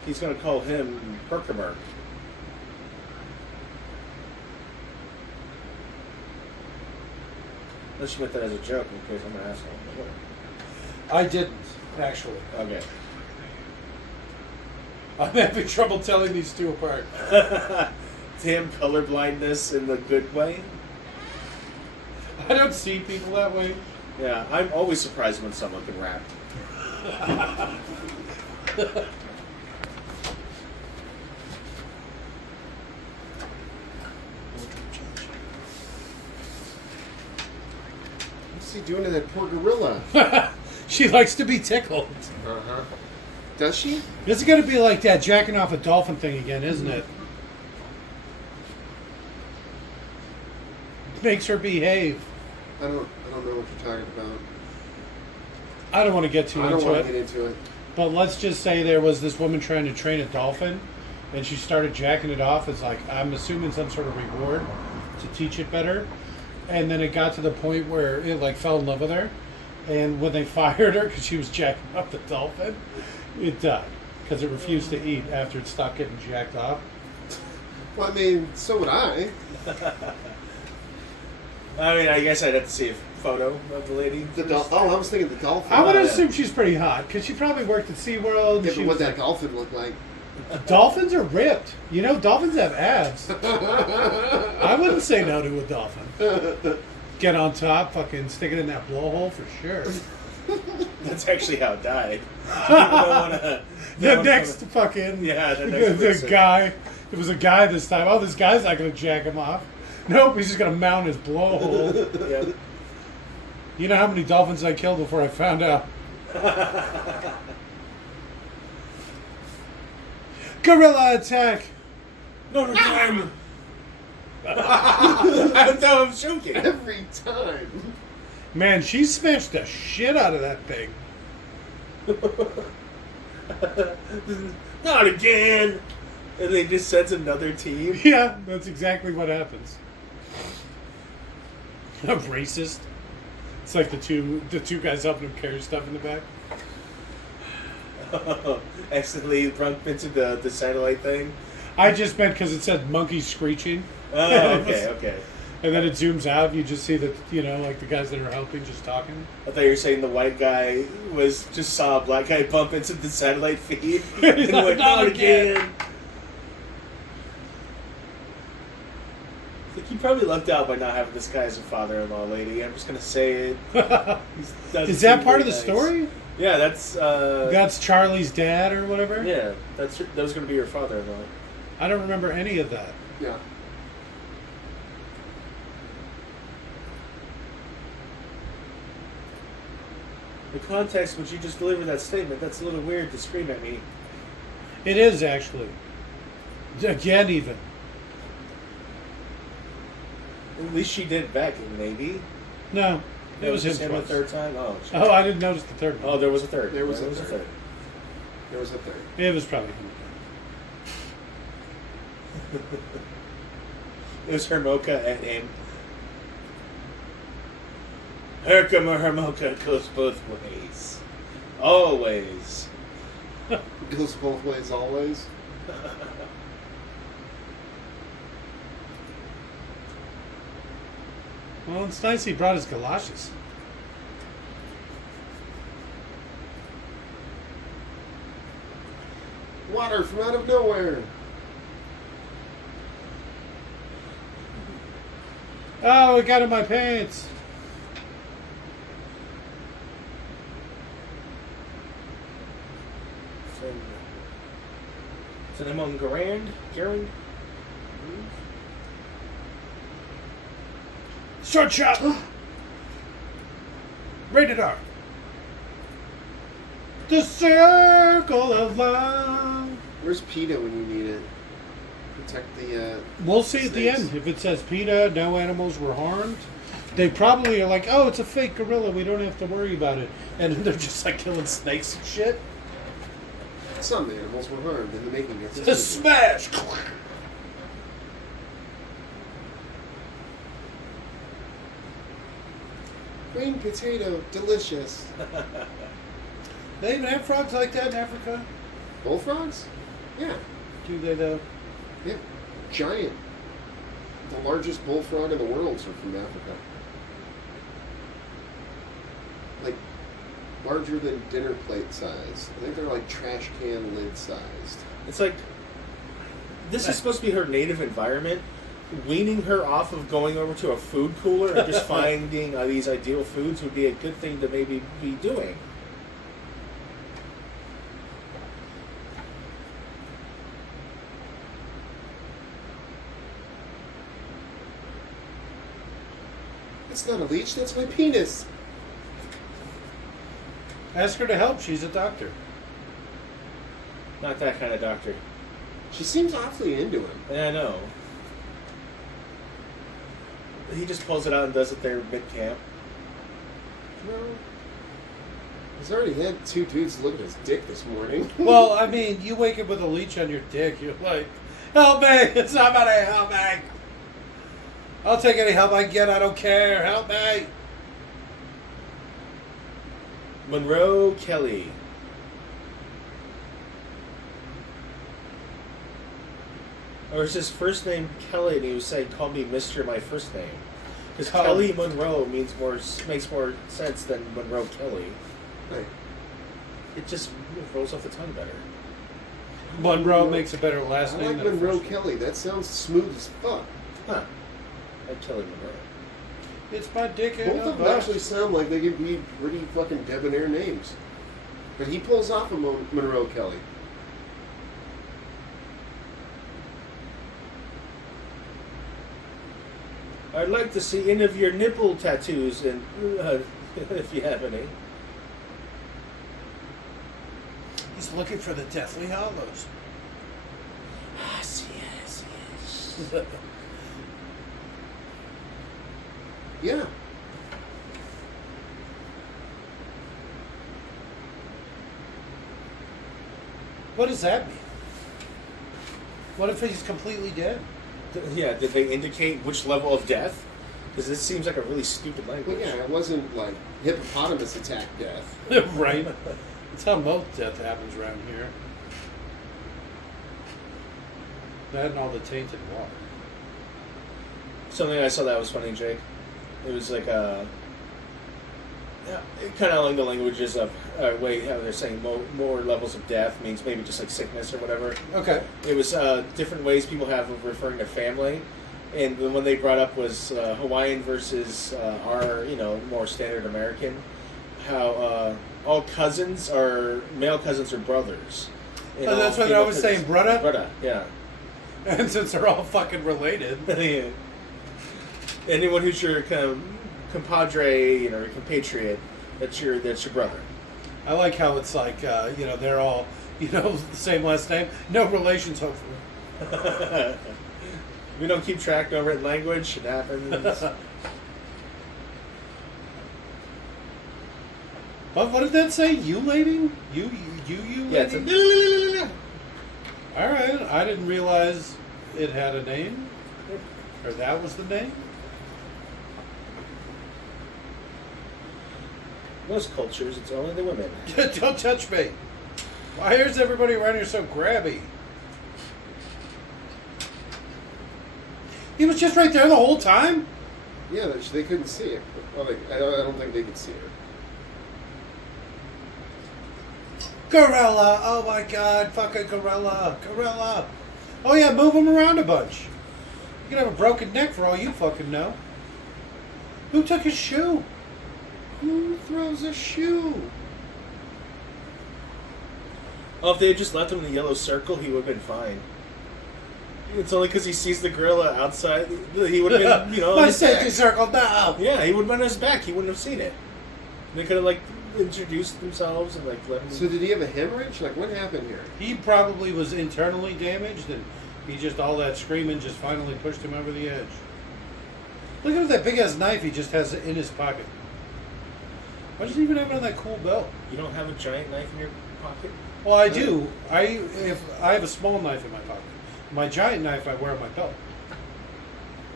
He's going to call him Herkimer. Let's just make that as a joke in case I'm an asshole. I didn't, actually. Okay. I'm having trouble telling these two apart. Damn colorblindness in the good way. I don't see people that way. Yeah, I'm always surprised when someone can rap. What's he doing to that poor gorilla? She likes to be tickled. Uh-huh. Does she? This is going to be like that jacking off a dolphin thing again, isn't it? Makes her behave. I don't know what you're talking about. I don't want to get too I don't into want to it. get into it. But let's just say there was this woman trying to train a dolphin, and she started jacking it off as like, I'm assuming some sort of reward to teach it better. And then it got to the point where it like fell in love with her. And when they fired her because she was jacking up the dolphin, it died because it refused to eat after it stopped getting jacked off. Well, I mean, so would I. I mean, I guess I'd have to see a photo of the lady. I was thinking the dolphin. I would yeah. assume she's pretty hot because she probably worked at SeaWorld. Yeah, She but what was that dolphin looked like. Dolphins are ripped. You know, dolphins have abs. I wouldn't say no to a dolphin. Get on top, fucking stick it in that blowhole for sure. That's actually how it died. People don't wanna, The next fucking Yeah, the next the person. guy. It was a guy this time. Oh, this guy's not gonna jack him off. Nope, he's just gonna mount his blowhole. Yep. You know how many dolphins I killed before I found out? Gorilla attack! Notre Dame! I thought I was joking. Every time. Man, she smashed the shit out of that thing. Not again! And they just sends another team. Yeah, that's exactly what happens. A racist. It's like the two guys helping him carry stuff in the back. Accidentally bump into the satellite thing. I just meant because it said monkey screeching. Oh, okay. And then it zooms out, you just see that, like the guys that are helping just talking. I thought you were saying the white guy just saw a black guy bump into the satellite feed and went, not again. Like, you probably lucked out by not having this guy as a father-in-law, lady. I'm just gonna say it. Is that part of the story? Yeah, that's. That's Charlie's dad or whatever? Yeah, that was gonna be your father-in-law. I don't remember any of that. Yeah. The context which you just delivered that statement, that's a little weird to scream at me. It is, actually. Again, even. At least she did back, maybe. No, it was him the twice. third time. Oh, shit. Oh, I didn't notice the third one. Oh, there was a third. There was a third. There was a third. It was probably him. It was Hermoka and him. Hermoka goes both ways. Always. Goes both ways, always. Well, it's nice he brought his galoshes. Water from out of nowhere. Oh, it got in my pants. Cinnamon Garand? Short shot! Rated R. The circle of love. Where's PETA when you need it? Protect the, We'll see at the snakes. end. If it says PETA, no animals were harmed, they probably are like, oh, it's a fake gorilla, we don't have to worry about it. And they're just like killing snakes and shit. Some animals were harmed in the making of The this. smash! Green potato, delicious. They even have frogs like that in Africa? Bullfrogs? Yeah. Do they though? Yeah. Giant. The largest bullfrog in the world are from Africa. Like, larger than dinner plate size. I think they're like trash can lid sized. It's like, this is supposed to be her native environment. Weaning her off of going over to a food cooler and just finding these ideal foods would be a good thing to maybe be doing. That's not a leech, that's my penis. Ask her to help, she's a doctor. Not that kind of doctor. She seems awfully into him. Yeah, I know. He just pulls it out and does it there mid-camp. Well, he's already had two dudes look at his dick this morning. Well, I mean, you wake up with a leech on your dick, you're like, help me! Somebody help me! I'll take any help I can get, I don't care, help me! Monroe Kelly. Or is his first name Kelly and he was saying, call me Mr. My first name? Because Kelly Monroe makes more sense than Monroe Kelly. Right. It just rolls off the tongue better. Monroe makes a better last I name like than a Monroe first. Kelly. That sounds smooth as fuck. Huh. Like Kelly Monroe. It's my dick in Both a of them box. actually sound like they could be pretty fucking debonair names. But he pulls off a Monroe Kelly. I'd like to see any of your nipple tattoos and if you have any. He's looking for the Deathly Hollows. Yes, yes, yes. Yeah. What does that mean? What if he's completely dead? Yeah, did they indicate which level of death? Because this seems like a really stupid Well, language. yeah, it wasn't like hippopotamus attack death. Right. That's how most death happens around here. That and all the tainted water. Something I saw that was funny, Jake. It was like yeah, kind of along the languages of way how they're saying more levels of death means maybe just like sickness or whatever. Okay. It was different ways people have of referring to family, and the one they brought up was Hawaiian versus our more standard American. How all cousins are male cousins are brothers. And Oh, that's all what I female was cousins- saying, brother? Brother, yeah. And since they're all fucking related. Yeah. Anyone who's your kind of compadre, or compatriot, that's your brother. I like how it's like, they're all, the same last name. No relations, hopefully. We don't keep track of written language. It happens. What did that say? You lady? You Yeah, it's lady? a. All right. I didn't realize it had a name. Or that was the name. Most cultures, it's only the women. Don't touch me. Why is everybody around here so grabby? He was just right there the whole time? Yeah, they couldn't see it. Well, I don't think they could see her. Gorilla! Oh my god, fucking gorilla! Gorilla! Oh yeah, move him around a bunch. You can have a broken neck for all you fucking know. Who took his shoe? Who throws a shoe? Oh, if they had just left him in the yellow circle, he would have been fine. It's only because he sees the gorilla outside. He would have been, My on his safety back. circle now! Yeah, he would have been on his back. He wouldn't have seen it. They could have introduced themselves and let him. So did he have a hemorrhage? Like, what happened here? He probably was internally damaged and he just, all that screaming just finally pushed him over the edge. Look at that big ass knife he just has in his pocket. Why doesn't he even have it on that cool belt? You don't have a giant knife in your pocket? Well, I do. I have a small knife in my pocket. My giant knife I wear on my belt.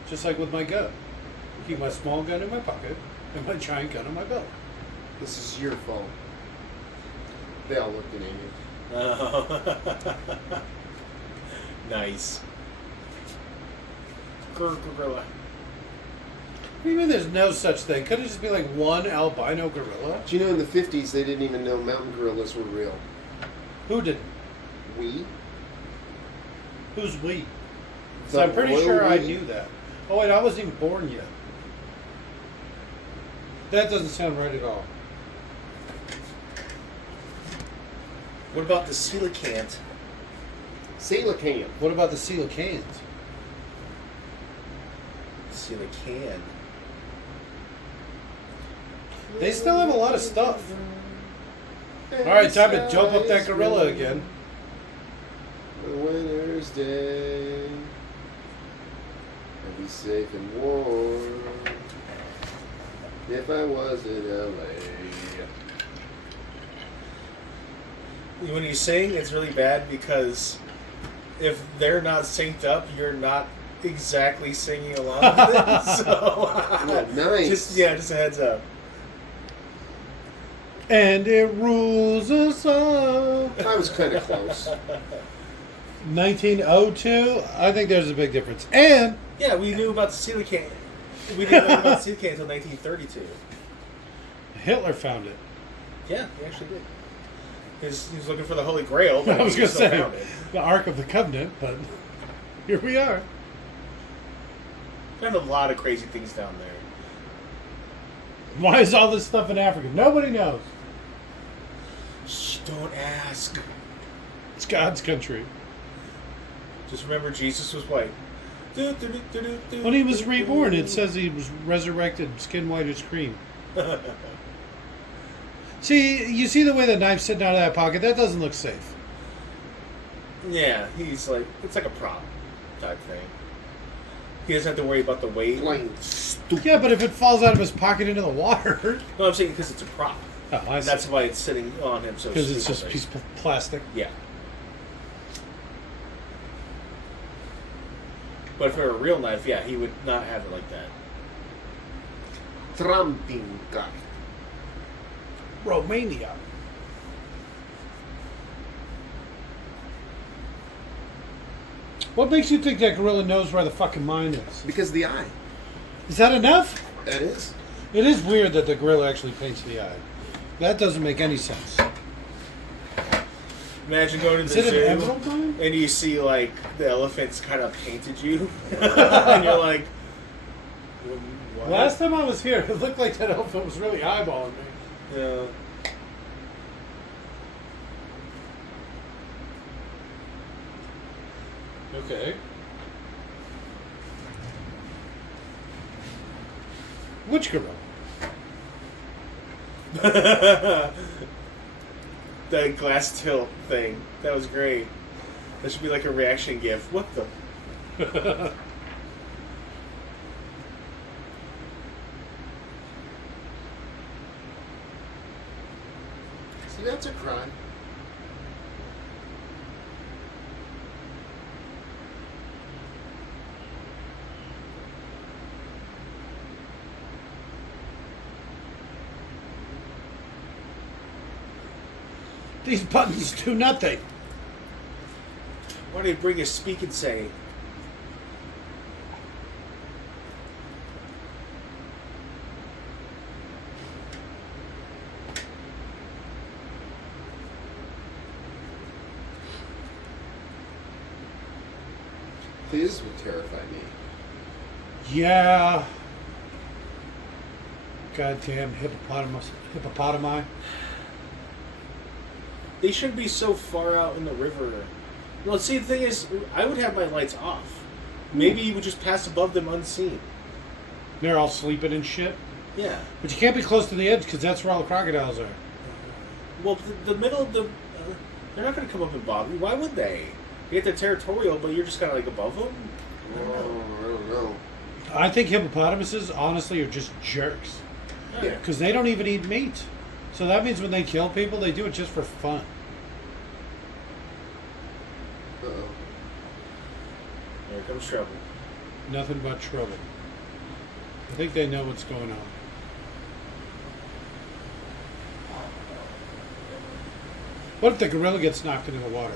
Just like with my gun. I keep my small gun in my pocket and my giant gun in my belt. This is your fault. They all looked at Amy. Oh. Nice. Gorilla. What do you mean there's no such thing? Could it just be like one albino gorilla? Do you know in the 50s they didn't even know mountain gorillas were real? Who didn't? We? Who's we? The So I'm pretty royal sure I we? knew that. Oh wait, I wasn't even born yet. That doesn't sound right at all. What about the coelacanth? Coelacanth. What about the coelacanths? Coelacanth. They still have a lot of stuff. Alright, time to jump up that gorilla again. The winter's day. I'd be safe and warm if I was in LA. When you sing, it's really bad because if they're not synced up, you're not exactly singing along with it. So, Oh, nice. just a heads up. And it rules us all. I was kind of close. 1902, I think there's a big difference. And Yeah, we knew about the coelacanth. We didn't know about the coelacanth until 1932. Hitler found it. Yeah, he actually did. He was looking for the Holy Grail. But I was he going to still say found it. the Ark of the Covenant, but here we are. Found a lot of crazy things down there. Why is all this stuff in Africa? Nobody knows. Shh, don't ask. It's God's country. Just remember, Jesus was white. When he was reborn, it says he was resurrected, skin white as cream. See, you see the way the knife's sitting out of that pocket? That doesn't look safe. Yeah, he's like, it's like a prop type thing. He doesn't have to worry about the weight. Plain stupid. Yeah, but if it falls out of his pocket into the water... No, I'm saying because it's a prop. Oh, I And see. that's why it's sitting on him so Because it's just a stupidly. piece of plastic. Yeah. But if it were a real knife, yeah, he would not have it like that. Trampinga. Romania. What makes you think that gorilla knows where the fucking mine is? Because of the eye. Is that enough? It is. It is weird that the gorilla actually paints the eye. That doesn't make any sense. Imagine going to Is the it an zoo emerald mine? and you see like the elephants kind of painted you, and you're like, what? Last time I was here, it looked like that elephant was really eyeballing me. Yeah. Okay. Which gorilla? The glass tilt thing. That was great. That should be like a reaction gif. What the? See, that's a crime. These buttons do nothing. Why do you bring a speak and say? This would terrify me. Yeah. Goddamn hippopotami. They shouldn't be so far out in the river. Well, see, the thing is, I would have my lights off. Maybe you would just pass above them unseen. They're all sleeping and shit. Yeah. But you can't be close to the edge because that's where all the crocodiles are. Well, the middle of the... they're not going to come up and bother you. Why would they? You get the territorial, but you're just kind of like above them? I don't know. I think hippopotamuses, honestly, are just jerks. Yeah. Because they don't even eat meat. So that means when they kill people, they do it just for fun. Uh-oh. Here comes trouble. Nothing but trouble. I think they know what's going on. What if the gorilla gets knocked into the water?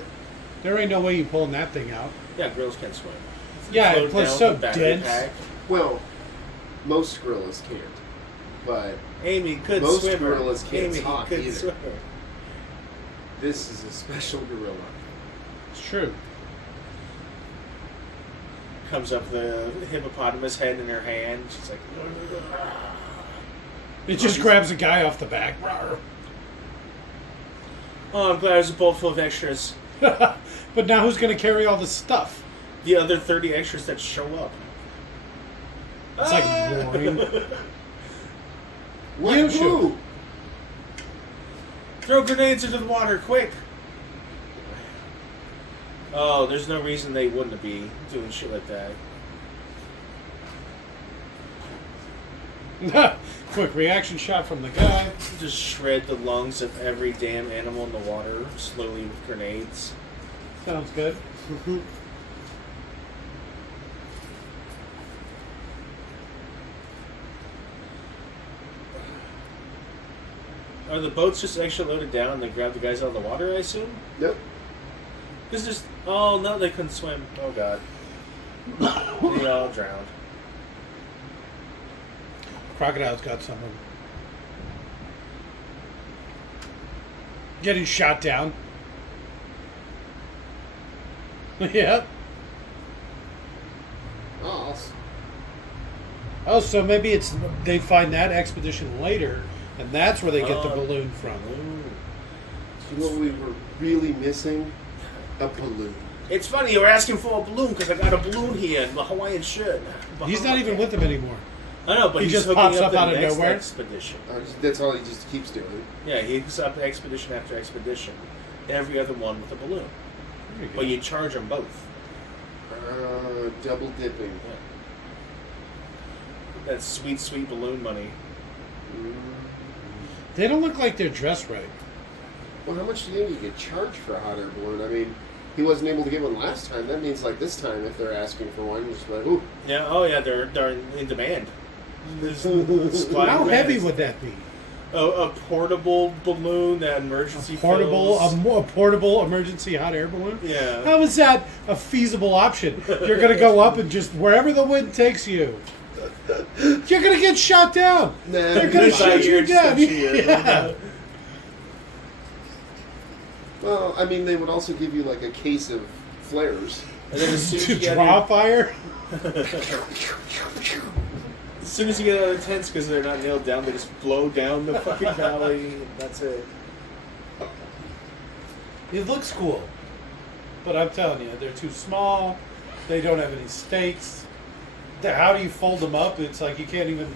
There ain't no way you pulling that thing out. Yeah, gorillas can't swim. Yeah, Float it was down so with a battery dense. pack. Well, most gorillas can't. But Amy, good most swimmer. gorillas can't Amy, talk good either. swimmer. this is a special gorilla. It's true. Comes up the hippopotamus head in her hand. She's like, It just grabs a guy off the back. oh, I'm glad there's a boat full of extras. But now who's going to carry all the stuff? The other 30 extras that show up. It's like roaring. What? You should. Who? Throw grenades into the water, quick! Oh, there's no reason they wouldn't be doing shit like that. Quick reaction shot from the guy. Just shred the lungs of every damn animal in the water slowly with grenades. Sounds good. Are the boats just extra loaded down and they grab the guys out of the water, I assume? Nope. This is... Oh, no, they couldn't swim. Oh, God. They all drowned. Crocodile's got someone. Getting shot down. Yep. Oh, Oh, so maybe it's they find that expedition later, and that's where they get the Oh. balloon from. you know what we were really missing? A balloon. It's funny, you were asking for a balloon because I got a balloon here in the Hawaiian shirt. He's not even with them anymore. I know, but He he's just hooking pops up up the out of next nowhere? expedition. That's all he just keeps doing. Yeah, he hooks up expedition after expedition. Every other one with a balloon. There you go. But you charge them both. Double dipping. Yeah. That sweet, sweet balloon money. They don't look like they're dressed right. Well, how much do you think you could charge for a hot air balloon? I mean, he wasn't able to get one last time. That means, like, this time, if they're asking for one, you're just like, ooh. Yeah, oh yeah, they're in demand. How heavy would that be? A portable balloon that emergency Portable, fills. a portable emergency hot air balloon? Yeah. How is that a feasible option? You're going to go up and just wherever the wind takes you. You're going to get shot down. Nah, They're going to shoot you down. Yeah. Well, I mean, they would also give you, like, a case of flares. And then as soon as To you get draw out, fire? as soon as you get out of the tents, because they're not nailed down, they just blow down the fucking valley. And that's it. It looks cool. But I'm telling you, they're too small. They don't have any stakes. How do you fold them up? It's like you can't even...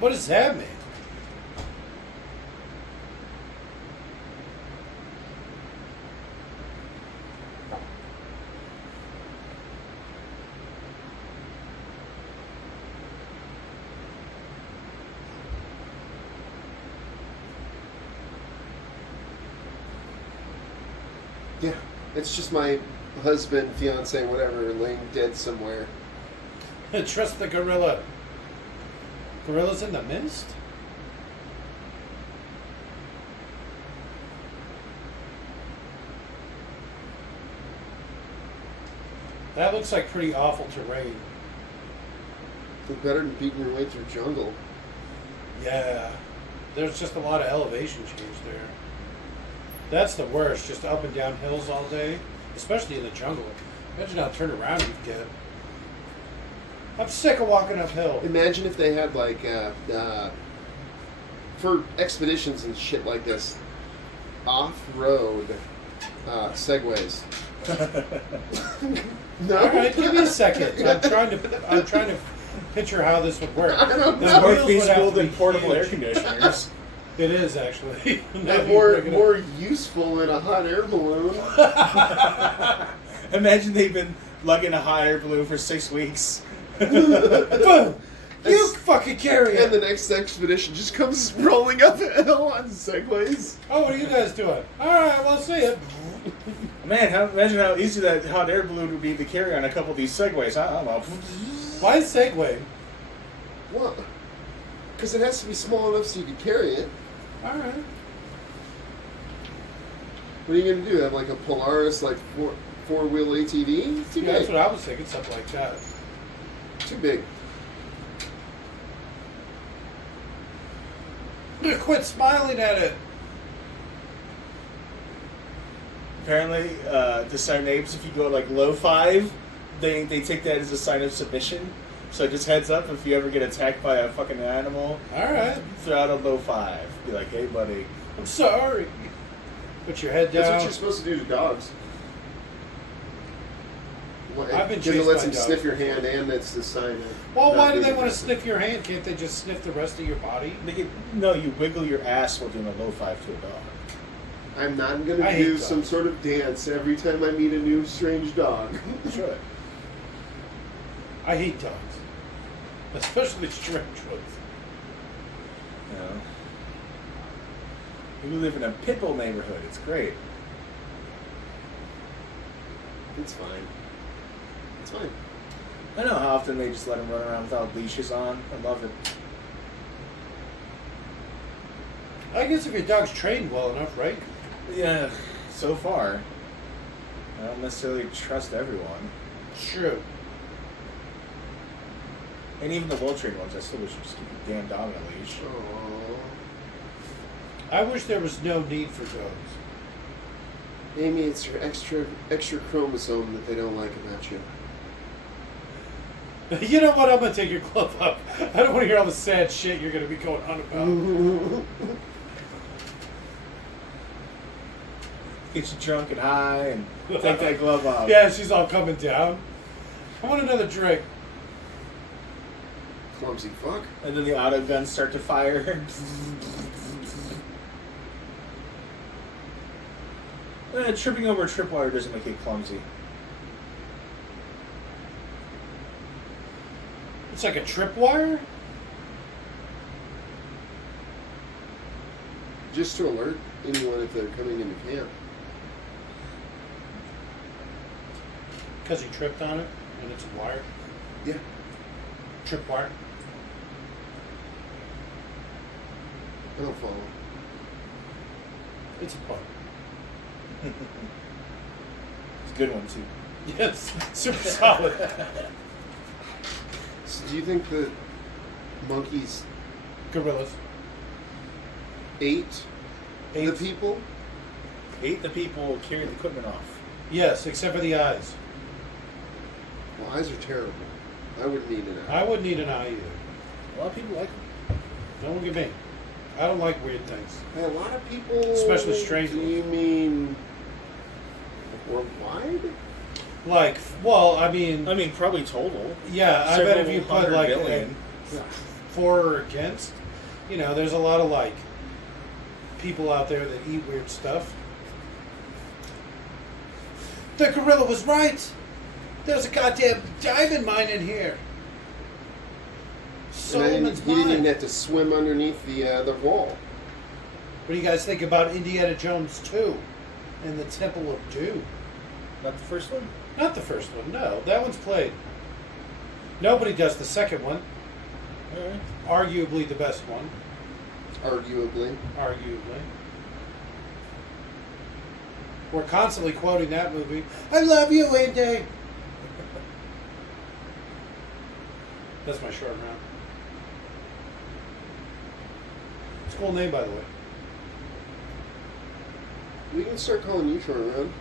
What does that mean? Yeah, it's just my husband, fiance, whatever, laying dead somewhere. Trust the gorilla. Gorillas in the mist? That looks like pretty awful terrain. It's better than beating your way through jungle. Yeah. There's just a lot of elevation change there. That's the worst, just up and down hills all day, especially in the jungle. Imagine how turned around you'd get. I'm sick of walking uphill. Imagine if they had, like, for expeditions and shit like this, off-road segways. No? All right, give me a second. I'm trying to picture how this would work. I don't The know. More wheels would have feasible to be than portable air huge. conditioners. It is actually. Now And you bring it up. more useful than a hot air balloon. Imagine they've been lugging a hot air balloon for 6 weeks. Boom! You fucking carry And it. the next expedition just comes rolling up a hill on segways. Oh, what are you guys doing? All right, well, see it. Man, imagine how easy that hot air balloon would be to carry on a couple of these segways. I don't know. Why Segway? What? Because it has to be small enough so you can carry it. All right. What are you going to do? Have like a Polaris, like four-wheel ATV? It's too Yeah, that's big. what I was thinking, something like that. Too big. Quit smiling at it. Apparently, the sign apes, if you go like low 5, they take that as a sign of submission. So just heads up, if you ever get attacked by a fucking animal, All right. throw out a low 5. Be like, hey, buddy. I'm sorry. Put your head down. That's what you're supposed to do to dogs. I've been Because it chased lets by them dogs sniff your before. hand, and it's the sign of. Well, not why do being they want to aggressive. sniff your hand? Can't they just sniff the rest of your body? No, you wiggle your ass while doing a low 5 to a dog. I'm not going I to hate do dogs. some sort of dance every time I meet a new strange dog. That's right. I hate dogs. Especially strange ones. You know? We live in a pit bull neighborhood. It's great. It's fine. It's fine. I know how often they just let them run around without leashes on. I love it. I guess if your dog's trained well enough, right? Yeah, so far. I don't necessarily trust everyone. True. And even the well-trained ones, I still wish you just keep your damn dog on a leash. I wish there was no need for dogs. Amy, it's your extra chromosome that they don't like about you. You know what? I'm going to take your glove up. I don't want to hear all the sad shit you're going to be going on about. Get you drunk and high and take that glove off. Yeah, she's all coming down. I want another drink. Clumsy fuck. And then the auto guns start to fire. Tripping over a tripwire doesn't make it clumsy. It's like a tripwire? Just to alert anyone if they're coming into camp. Because you tripped on it and it's a wire? Yeah. Tripwire? I don't follow. It's a pun. It's a good one, too. Yes, super solid. So do you think that monkeys Gorillas. ate the people? Ate the people, carried the equipment off. Yes, except for the eyes. Well, eyes are terrible. I wouldn't need an eye. I wouldn't need an eye either. A lot of people like them. Don't look at me. I don't like weird things. Hey, a lot of people... Especially strange Do you mean... worldwide? Like, well, I mean, probably total. yeah, I bet if you put Several like hundred billion. for or against, you know, there's a lot of like people out there that eat weird stuff. The gorilla was right. There's a goddamn diamond mine in here. Solomon's He didn't even mine. have to swim underneath the wall. What do you guys think about Indiana Jones 2 and the Temple of Doom? Not the first one? Not the first one, no. That one's played. Nobody does the second one. Alright. Arguably the best one. Arguably. Arguably. We're constantly quoting that movie. I love you, Indy. That's my short round. It's a cool name, by the way. We can start calling you short round.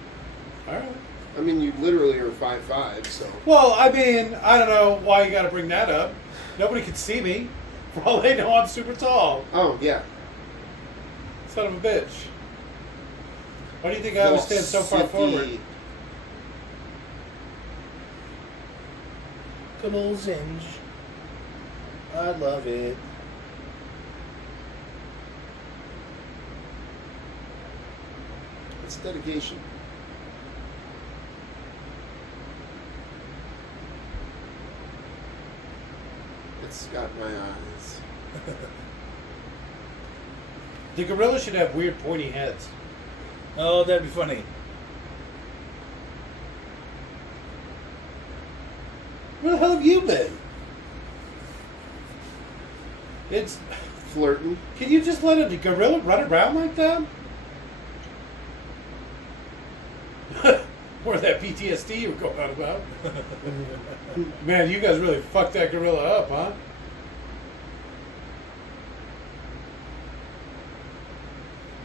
All right. I mean, you literally are 5'5", so... Well, I mean, I don't know why you got to bring that up. Nobody can see me. For all they know, I'm super tall. Oh, yeah. Son of a bitch. Why do you think I always stand so far forward? Good old Zinge. I love it. It's dedication. It's got my eyes. The gorilla should have weird pointy heads. Oh, that'd be funny. Where the hell have you been? It's... Flirting. Can you just let a gorilla run around like that? Or that PTSD you were going on about. Man, you guys really fucked that gorilla up, huh?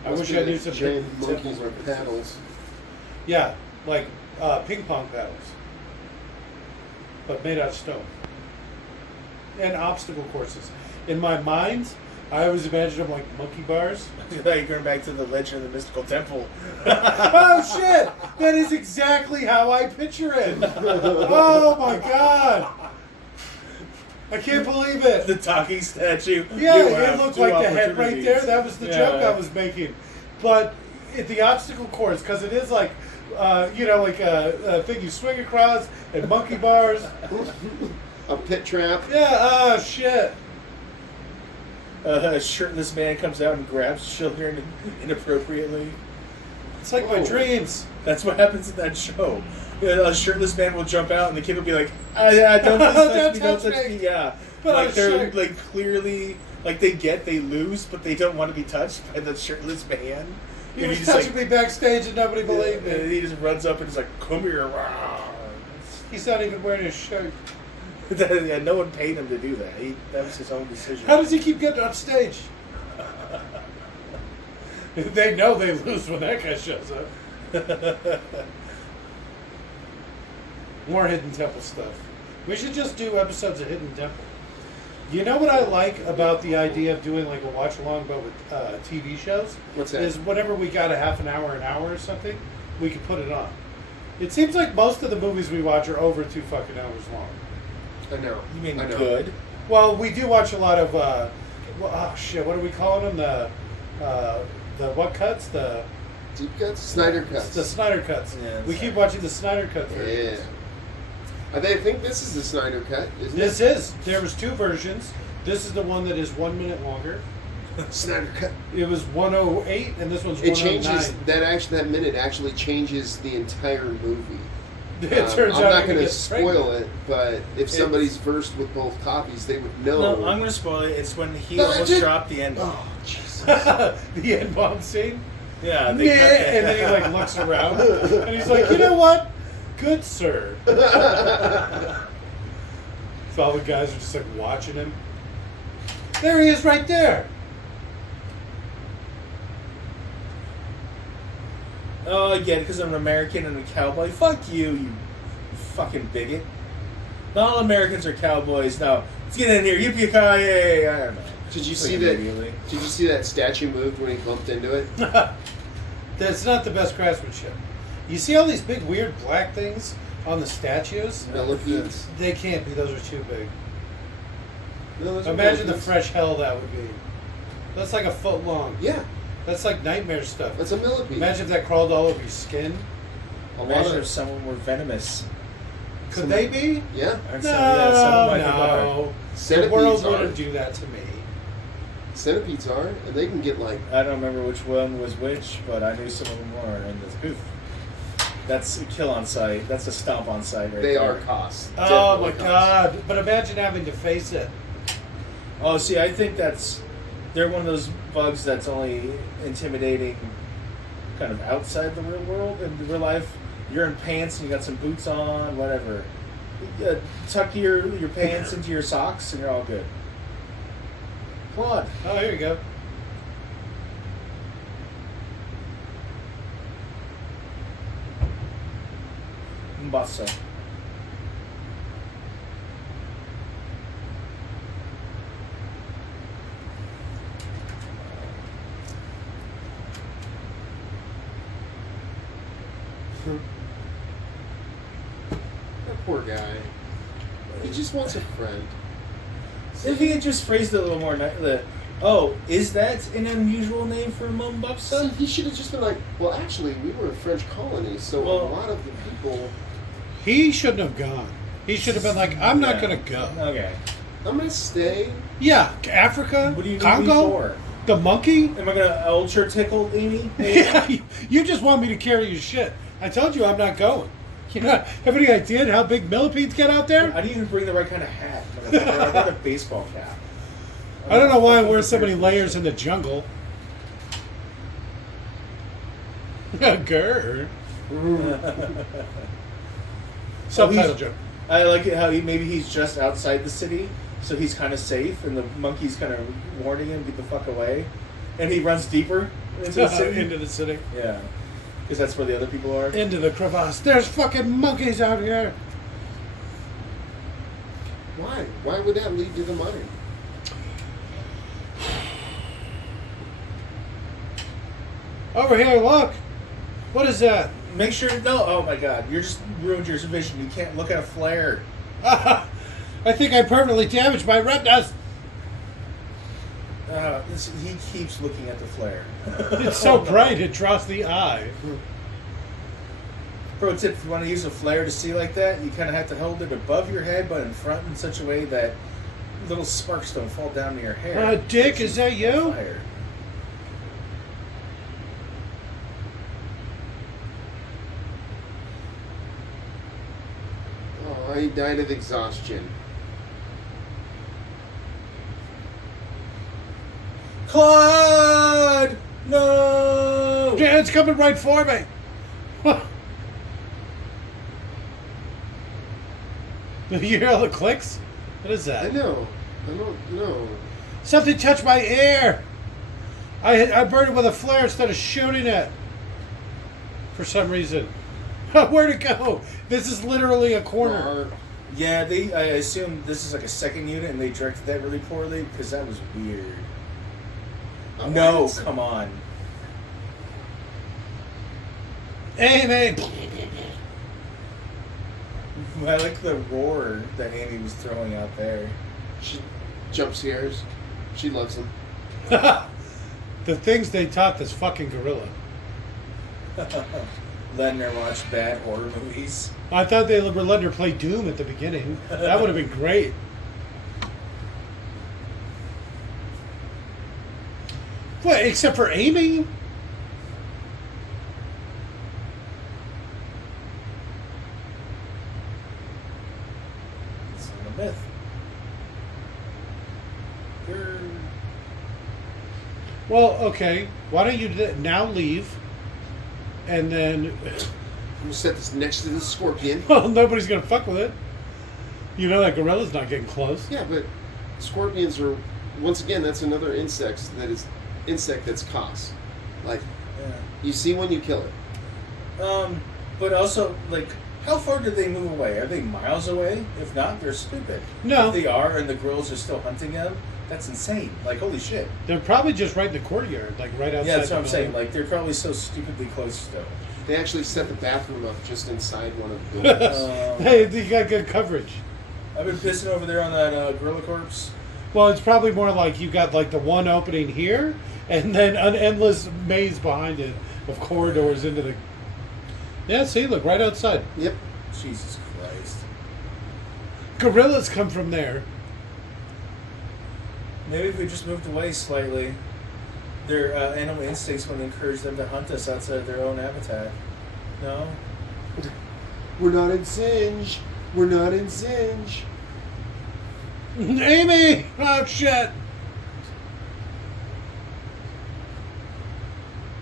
I Must wish be I knew the some giant temple monkeys with references. paddles. Yeah, like ping pong paddles. But made out of stone. And obstacle courses. In my mind, I always imagined them like monkey bars. You're going back to the legend of the mystical temple. Oh shit! That is exactly how I picture it. Oh my god! I can't believe it. The talking statue. Yeah, You it have looked two like the head right opportunities. there. That was the Yeah. joke I was making. But the obstacle course, because it is like, like a thing you swing across and monkey bars. A pit trap. Yeah. Oh shit. A shirtless man comes out and grabs children inappropriately. It's like my Whoa. dreams. That's what happens in that show. A shirtless man will jump out and the kid will be like, yeah, don't please touch me, don't touch me. Yeah. But like I'm they're sure- like clearly like they lose, but they don't want to be touched by the shirtless man. He And was just, touching me backstage and nobody believed and me. he just runs up and is like, come here. He's not even wearing a shirt. Yeah, no one paid him to do that. That was his own decision. How does he keep getting on stage? They know they lose when that guy shows up. More Hidden Temple stuff. We should just do episodes of Hidden Temple. You know what I like about the idea of doing like a watch along, but with TV shows? What's that? Is whenever we got a half an hour or something, we could put it on. It seems like most of the movies we watch are over 2 fucking hours long. I know. You mean I know. good? Well, we do watch a lot of. What are we calling them? The what cuts? The Deep cuts? Snyder cuts. The Snyder cuts. Yeah, we keep watching the Snyder cut Yeah. versions. I think this is the Snyder cut, isn't This it? is. There was 2 versions. This is the one that is 1 minute longer. Snyder cut. It was 108, and this one's It 109. changes that minute actually changes the entire movie. It turns I'm out not he going to gets spoil pregnant. it, but if somebody's versed with both copies, they would know. No, I'm going to spoil it. It's when he No, almost dude. dropped the end. Oh, Jesus. The end bomb scene. Yeah, Nah, they cut that. and then he like looks around, and he's like, "You know what? Good sir." So all the guys are just like watching him. There he is, right there. Oh, again, because I'm an American and a cowboy. Fuck you, you fucking bigot. Not all Americans are cowboys. No, let's get in here. Yippee-ki-yay! I don't know. Did you Like see that? immediately. Did you see that statue moved when he bumped into it? That's not the best craftsmanship. You see all these big weird black things on the statues? Millipedes. They can't be. Those are too big. No, those are Imagine the millipedes. fresh hell that would be. That's like a foot long. Yeah, That's like nightmare stuff. that's a millipede. Imagine if that crawled all over your skin. a lot Imagine if of, someone were venomous. Could they be? yeah. Or No, some- yeah, someone might think are. no. The Centipedes world are. wouldn't do that to me. Centipedes are, and they can get like. I don't remember which one was which, but I knew some of them were. And that's poof. That's a kill on sight. That's a stomp on sight right They there. are costs. Oh my Definitely costs. god. But imagine having to face it. Oh, see, I think they're one of those bugs that's only intimidating kind of outside the real world. In real life, you're in pants and you got some boots on, whatever. Tuck your pants into your socks and you're all good. Claude. Oh, here you go. Mbassa. That poor guy. He just wants a friend. If he had just phrased it a little more, is that an unusual name for See, Mombasa? he should have just been like, well, actually, we were a French colony, so Well- a lot of the people. He shouldn't have gone. He should have been like, I'm not Yeah. going to go. Okay. I'm gonna stay. Yeah, Africa, What do you need Congo, me for? the monkey. Am I gonna ultra tickle Amy? Yeah, you just want me to carry your shit. I told you I'm not going. You know, have any idea how big millipedes get out there? I didn't even bring the right kind of hat. I brought a baseball cap. I don't know why I wear so many layers in the jungle. Grr. Subtitle joke. I like it how maybe he's just outside the city, so he's kind of safe, and the monkey's kind of warning him, get the fuck away. And he runs deeper into the city. Into the city. Yeah. Because that's where the other people are. Into the crevasse. There's fucking monkeys out here. Why? Why would that lead to the mine? Over here, look. What is that? Make sure to know. Oh my god, you just ruined your vision. You can't look at a flare. I think I permanently damaged my retinas. He keeps looking at the flare. It's so bright it draws the eye. Pro tip: if you want to use a flare to see like that, you kind of have to hold it above your head, but in front in such a way that little sparks don't fall down to your hair. Dick, is that you? Fire. Oh, he died of exhaustion. Claude! No! Yeah, it's coming right for me. You hear all the clicks? What is I that? know. I don't know. Something touched my ear. I burned it with a flare instead of shooting it. For some reason. Where'd it go? This is literally a corner. Yeah, I assume this is like a second unit and they directed that really poorly because that was weird. No, come on. Amy! I like the roar that Amy was throwing out there. She jump scares. She loves them. The things they taught this fucking gorilla. Letting her watch bad horror movies. I thought they were letting her play Doom at the beginning. That would have been great. What, except for Amy? It's not a myth. Well, okay. Why don't you now leave, and then... I'm gonna set this next to the scorpion. Well, nobody's gonna fuck with it. You know that gorilla's not getting close. Yeah, but scorpions are, once again, that's another insect that's cost. Like, Yeah. you see when you kill it. But also, like, how far did they move away? Are they miles away? If not, they're stupid. No. If they are, and the girls are still hunting them, that's insane. Like, holy shit. They're probably just right in the courtyard, like right outside. Yeah, that's what I'm the saying. building. Like, they're probably so stupidly close still. They actually set the bathroom up just inside one of the buildings. Hey, you got good coverage. I've been pissing over there on that gorilla corpse. Well, it's probably more like you got like the one opening here, and then an endless maze behind it of corridors into the. Yeah, see, look right outside. Yep. Jesus Christ. Gorillas come from there. Maybe if we just moved away slightly, their animal instincts would encourage them to hunt us outside of their own habitat. No? We're not in Singe. We're not in Singe. Amy! Oh, shit!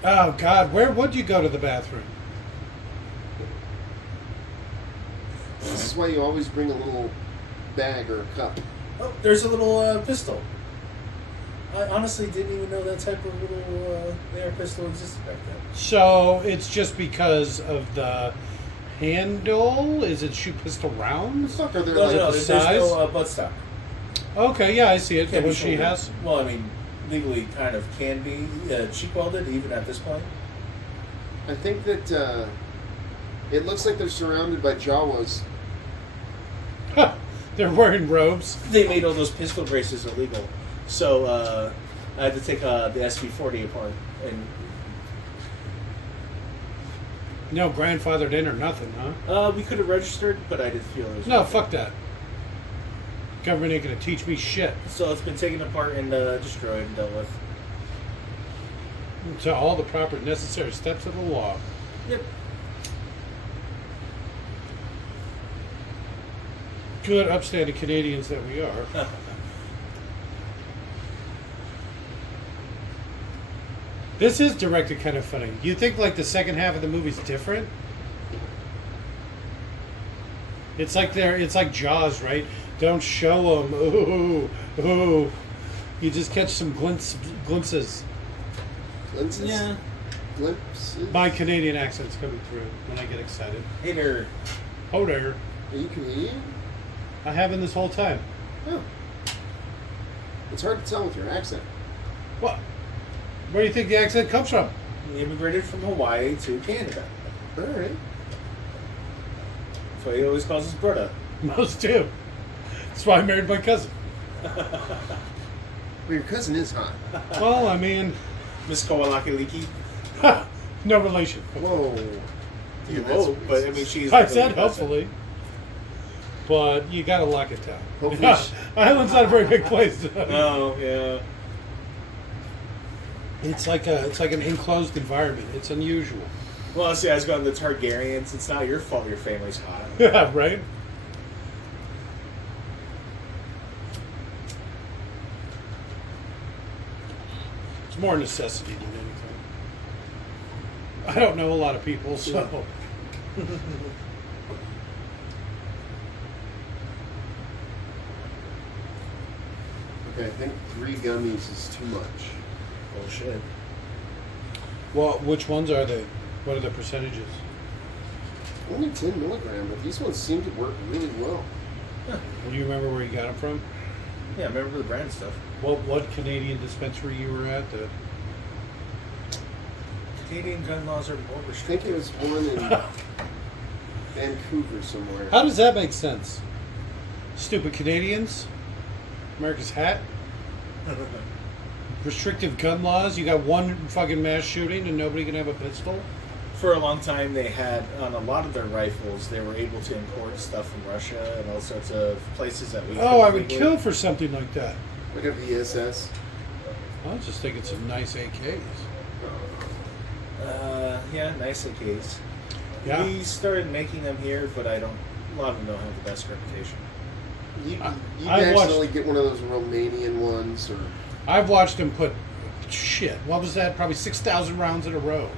Oh, God, where would you go to the bathroom? This is why you always bring a little bag or a cup. Oh, there's a little pistol. I honestly didn't even know that type of little air pistol existed back then. So it's just because of the handle? Is it shoot pistol rounds? Fuck, are there No, like no, the there's size? no buttstock. Okay, yeah, I see it. The Can't one be she shouldered. has. Well, I mean, legally kind of can be cheek welded even at this point. I think that it looks like they're surrounded by Jawas. Huh, they're wearing robes. They made all those pistol braces illegal. So I had to take the SV40 apart. And No grandfathered in or nothing, huh? we could have registered, but I didn't feel it was No, worth it. fuck that. Government ain't gonna teach me shit. So it's been taken apart and destroyed and dealt with. To all the proper necessary steps of the law. Yep. Good, upstanding Canadians that we are. This is directed kind of funny. You think like the second half of the movie's different? It's like it's like Jaws, right? Don't show them. Ooh, ooh. You just catch some glimpses. Glimpses? Yeah. Glimpses? My Canadian accent's coming through when I get excited. Hey there. Oh there. Are you Canadian? I haven't this whole time. Oh. It's hard to tell with your accent. What? Where do you think the accent comes from? He immigrated from Hawaii to Canada. Alright. That's why he always calls his brother. Most do. That's why I married my cousin. Well, your cousin is hot. Well, I mean, Miss Kowalaki-Leaky. no relation. Whoa. You That's hope, but I mean, she's. I said hopefully. But you gotta lock it down. Hopefully Island's not a very big place. Oh, yeah. It's like an enclosed environment. It's unusual. Well, see, I was going to the Targaryens. It's not your fault your family's hot. Yeah, right? It's more necessity than anything. I don't know a lot of people, so. Okay, I think 3 gummies is too much. Bullshit. Well, which ones are they? What are the percentages? Only 10 milligram, but these ones seem to work really well. Do you remember where you got them from? Yeah, I remember the brand stuff. What Canadian dispensary you were at? Canadian gun laws are more I restrictive. think it was one in Vancouver somewhere. How does that make sense? Stupid Canadians? America's hat? Restrictive gun laws? You got one fucking mass shooting and nobody can have a pistol? For a long time, they had, on a lot of their rifles, they were able to import stuff from Russia and all sorts of places that we Oh, I would legally. kill for something like that. Like a VSS. I was just thinking some nice AKs. Yeah, nice AKs. Yeah. We started making them here, but a lot of them don't have the best reputation. You I accidentally watched- get one of those Romanian ones, or I've watched them put, shit, what was that? Probably 6,000 rounds in a row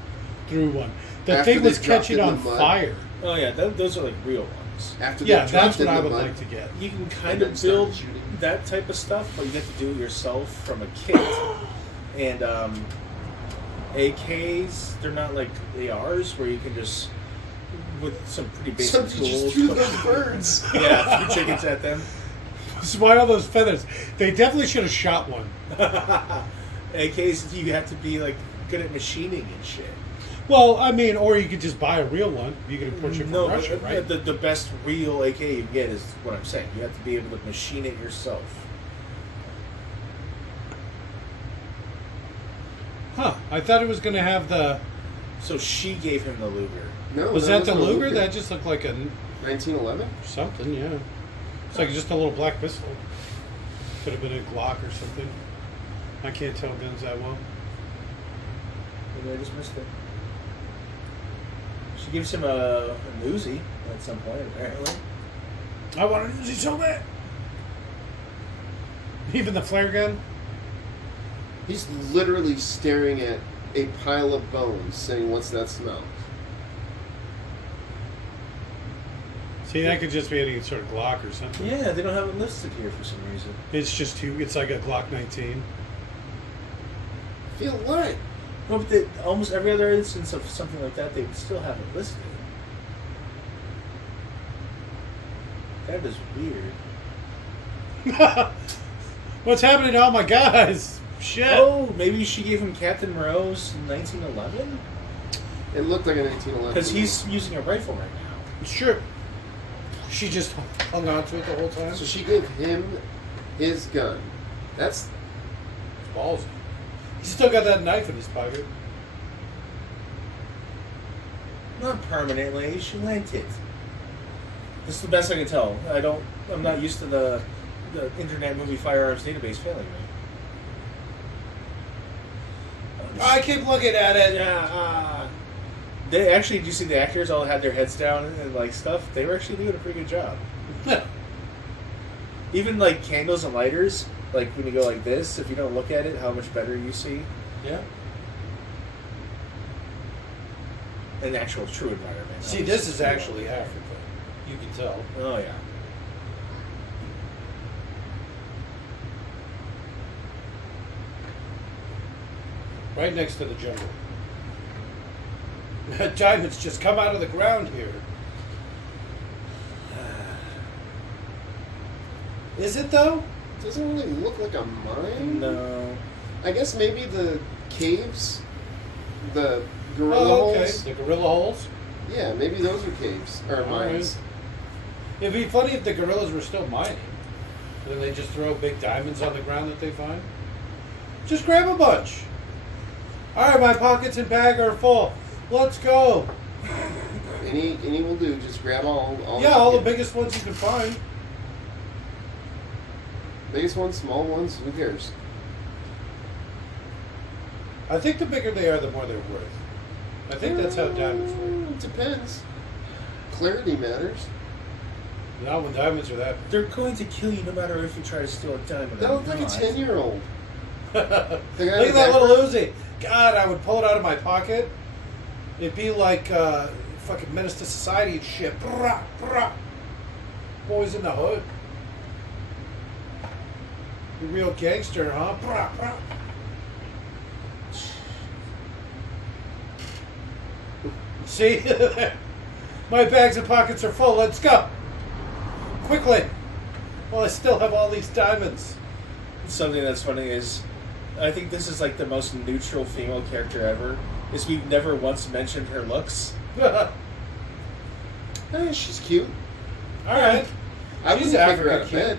through one. The After thing was they dropped catching in the on mud. fire. Oh yeah, those are like real ones. after Yeah, they that's dropped what in I the would mud. like to get. You can And kind then of started build shooting. that type of stuff, but you have to do it yourself from a kit. And AKs, they're not like ARs where you can just with some pretty basic Somebody tools. just threw those birds. Yeah, a few chickens at them. Why all those feathers? They definitely should have shot one. AKs, you have to be like good at machining and shit. Well, I mean, or you could just buy a real one. You could import it from No, Russia, but right? the best real AK you can get is what I'm saying. You have to be able to machine it yourself. Huh. I thought it was going to have the... So she gave him the Luger. No, Was that the wasn't a Luger? That just looked like a... 1911? something, yeah. It's like just a little black pistol. Could have been a Glock or something. I can't tell guns that well. Maybe I just missed it. She gives him a Uzi at some point, apparently. I want to use it so bad. Even the flare gun? He's literally staring at a pile of bones, saying, "What's that smell?" See, that could just be any sort of Glock or something. Yeah, they don't have it listed here for some reason. It's just too... It's like a Glock 19. Feel what? No, but they, almost every other instance of something like that, they would still have it listed. That is weird. What's happening to all my guys? Shit. Oh, maybe she gave him Captain Moreau's 1911? It looked like a 1911. Because he's using a rifle right now. Sure. She just hung on to it the whole time. So she gave him his gun. That's Ballsy. He's still got that knife in his pocket. Not permanently, she lent it. This is the best I can tell. I'm not used to the Internet Movie Firearms Database failing me. I keep looking at it. Yeah, they actually, do you see the actors all had their heads down and like stuff? They were actually doing a pretty good job. Even like candles and lighters, like when you go like this, if you don't look at it, how much better you see Yeah. an actual true environment. See, this is actually Africa. You can tell. Oh yeah. Right next to the jungle. Diamonds just come out of the ground here. Is it though? doesn't really look like a mine. No. I guess maybe the caves, the gorilla Oh, okay. holes. The gorilla holes. Yeah, maybe those are caves or All mines. It'd be funny if the gorillas were still mining. Then they just throw big diamonds on the ground that they find. Just grab a bunch. All right, my pockets and bag are full. Let's go. Any will do. Just grab all. Yeah, all the biggest ones you can find. biggest ones, small ones. Who cares? I think the bigger they are, the more they're worth. I think that's how diamonds work. It depends. Clarity matters. Not when diamonds are that. They're going to kill you no matter if you try to steal a diamond. That or looked like a not. 10-year-old. Look guy at in the that background? little Uzi. God, I would pull it out of my pocket. It'd be like fucking Menace to Society and shit. Brah, brah. Boys in the hood. You real gangster, huh? Brah, brah. See? My bags and pockets are full. Let's go. Quickly. Well, I still have all these diamonds. Something that's funny is, I think this is like the most neutral female character ever. Is we've never once mentioned her looks. She's cute. All right. I wouldn't She's kick her African out of cute. bed.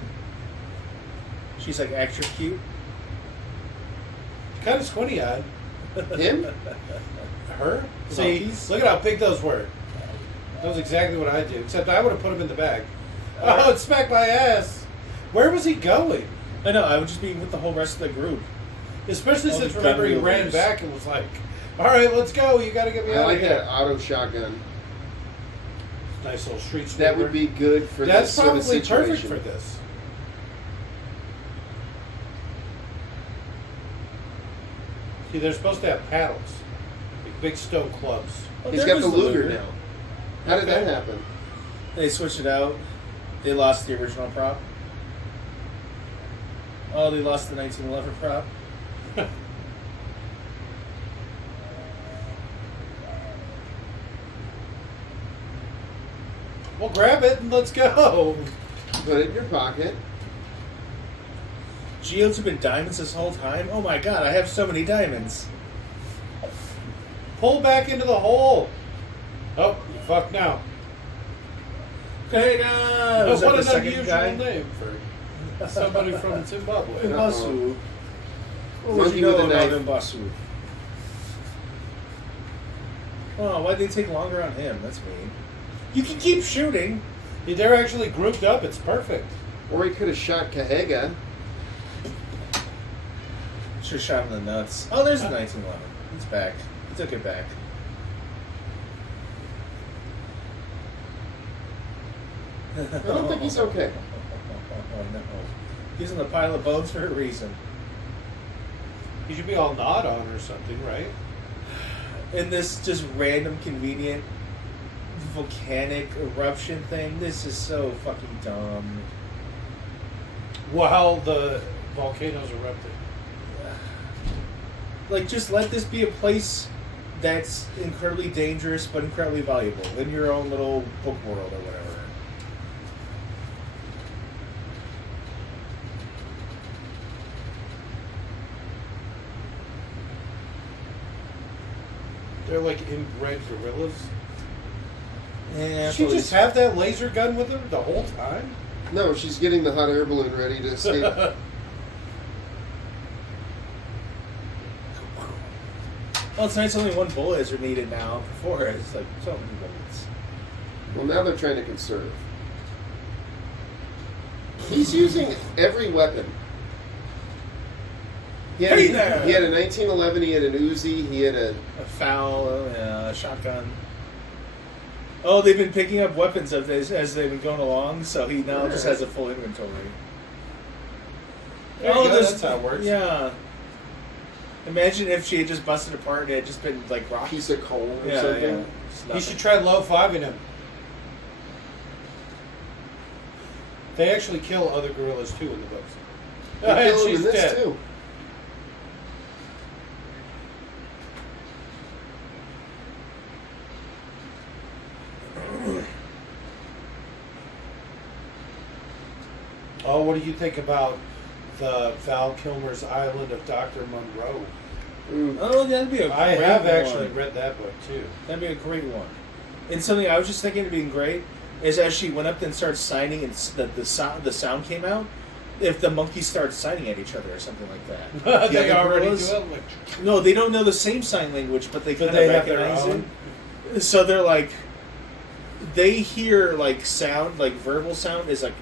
She's like extra cute. Kind of squinty-eyed. Him? Her? See, Monkeys? look at how big those were. That was exactly what I did, except I would have put them in the bag. Oh, it smacked my ass. Where was he going? I know, I would just be with the whole rest of the group. Especially All since, the remember, he gun ran wielders. back and was like, all right, let's go. You got to get me I out like of here. that auto shotgun. Nice little street sweeper. That would be good for That's this sort of probably situation. perfect for this. See, they're supposed to have paddles. Like big stone clubs. Oh, He's there got was the Luger now. How did Okay. that happen? They switched it out. They lost the original prop. Oh, they lost the 1911 prop. Well, grab it and let's go. Put it in your pocket. Geodes have been diamonds this whole time? Oh my god, I have so many diamonds. Pull back into the hole. Oh, you fucked now. Hey, Oh, is that what the an second unusual guy? name for somebody from Zimbabwe. Basu. What would Monkey you know with a about knife. Basu? Oh, why'd they take longer on him? That's mean. You can keep shooting. They're actually grouped up. It's perfect. Or he could have shot Kahega. Should have shot him in the nuts. Oh, there's the 1911. It's back. He took it back. I don't think he's okay. Oh, no. He's in the pile of bones for a reason. He should be all gnawed on or something, right? In this just random, convenient, volcanic eruption thing, this is so fucking dumb. While the volcanoes erupted. Like, just let this be a place that's incredibly dangerous but incredibly valuable in your own little book world or whatever. They're like inbred gorillas. Yeah, Did she just have that laser gun with her the whole time? No, she's getting the hot air balloon ready to escape. Well, it's nice only one bullet is needed now. Before, it's like so many bullets. Well, now they're trying to conserve. He's using every weapon. He had, Hey there! he had a 1911, he had an Uzi, he had a... A foul, a shotgun. Oh, they've been picking up weapons of this as they've been going along, so he now just has a full inventory. There you go, that's how it works. Yeah. Imagine if she had just busted apart and it had just been like rock. piece of coal or Yeah, something. yeah. Just You nothing. should try low fiving him. They actually kill other gorillas too in the books. They And kill him she's in this dead. too. Oh, what do you think about the Val Kilmer's Island of Dr. Monroe? Mm. Oh, that'd be a I great have one. actually read that book too. That'd be a great one. And something I was just thinking would be great is as she went up and started signing and the sound came out, if the monkeys start signing at each other or something like that. They The other already gorillas- do it. Like, No, they don't know the same sign language, but they But kind they of have their recognize own. it. So they're like, they hear like sound, like verbal sound is like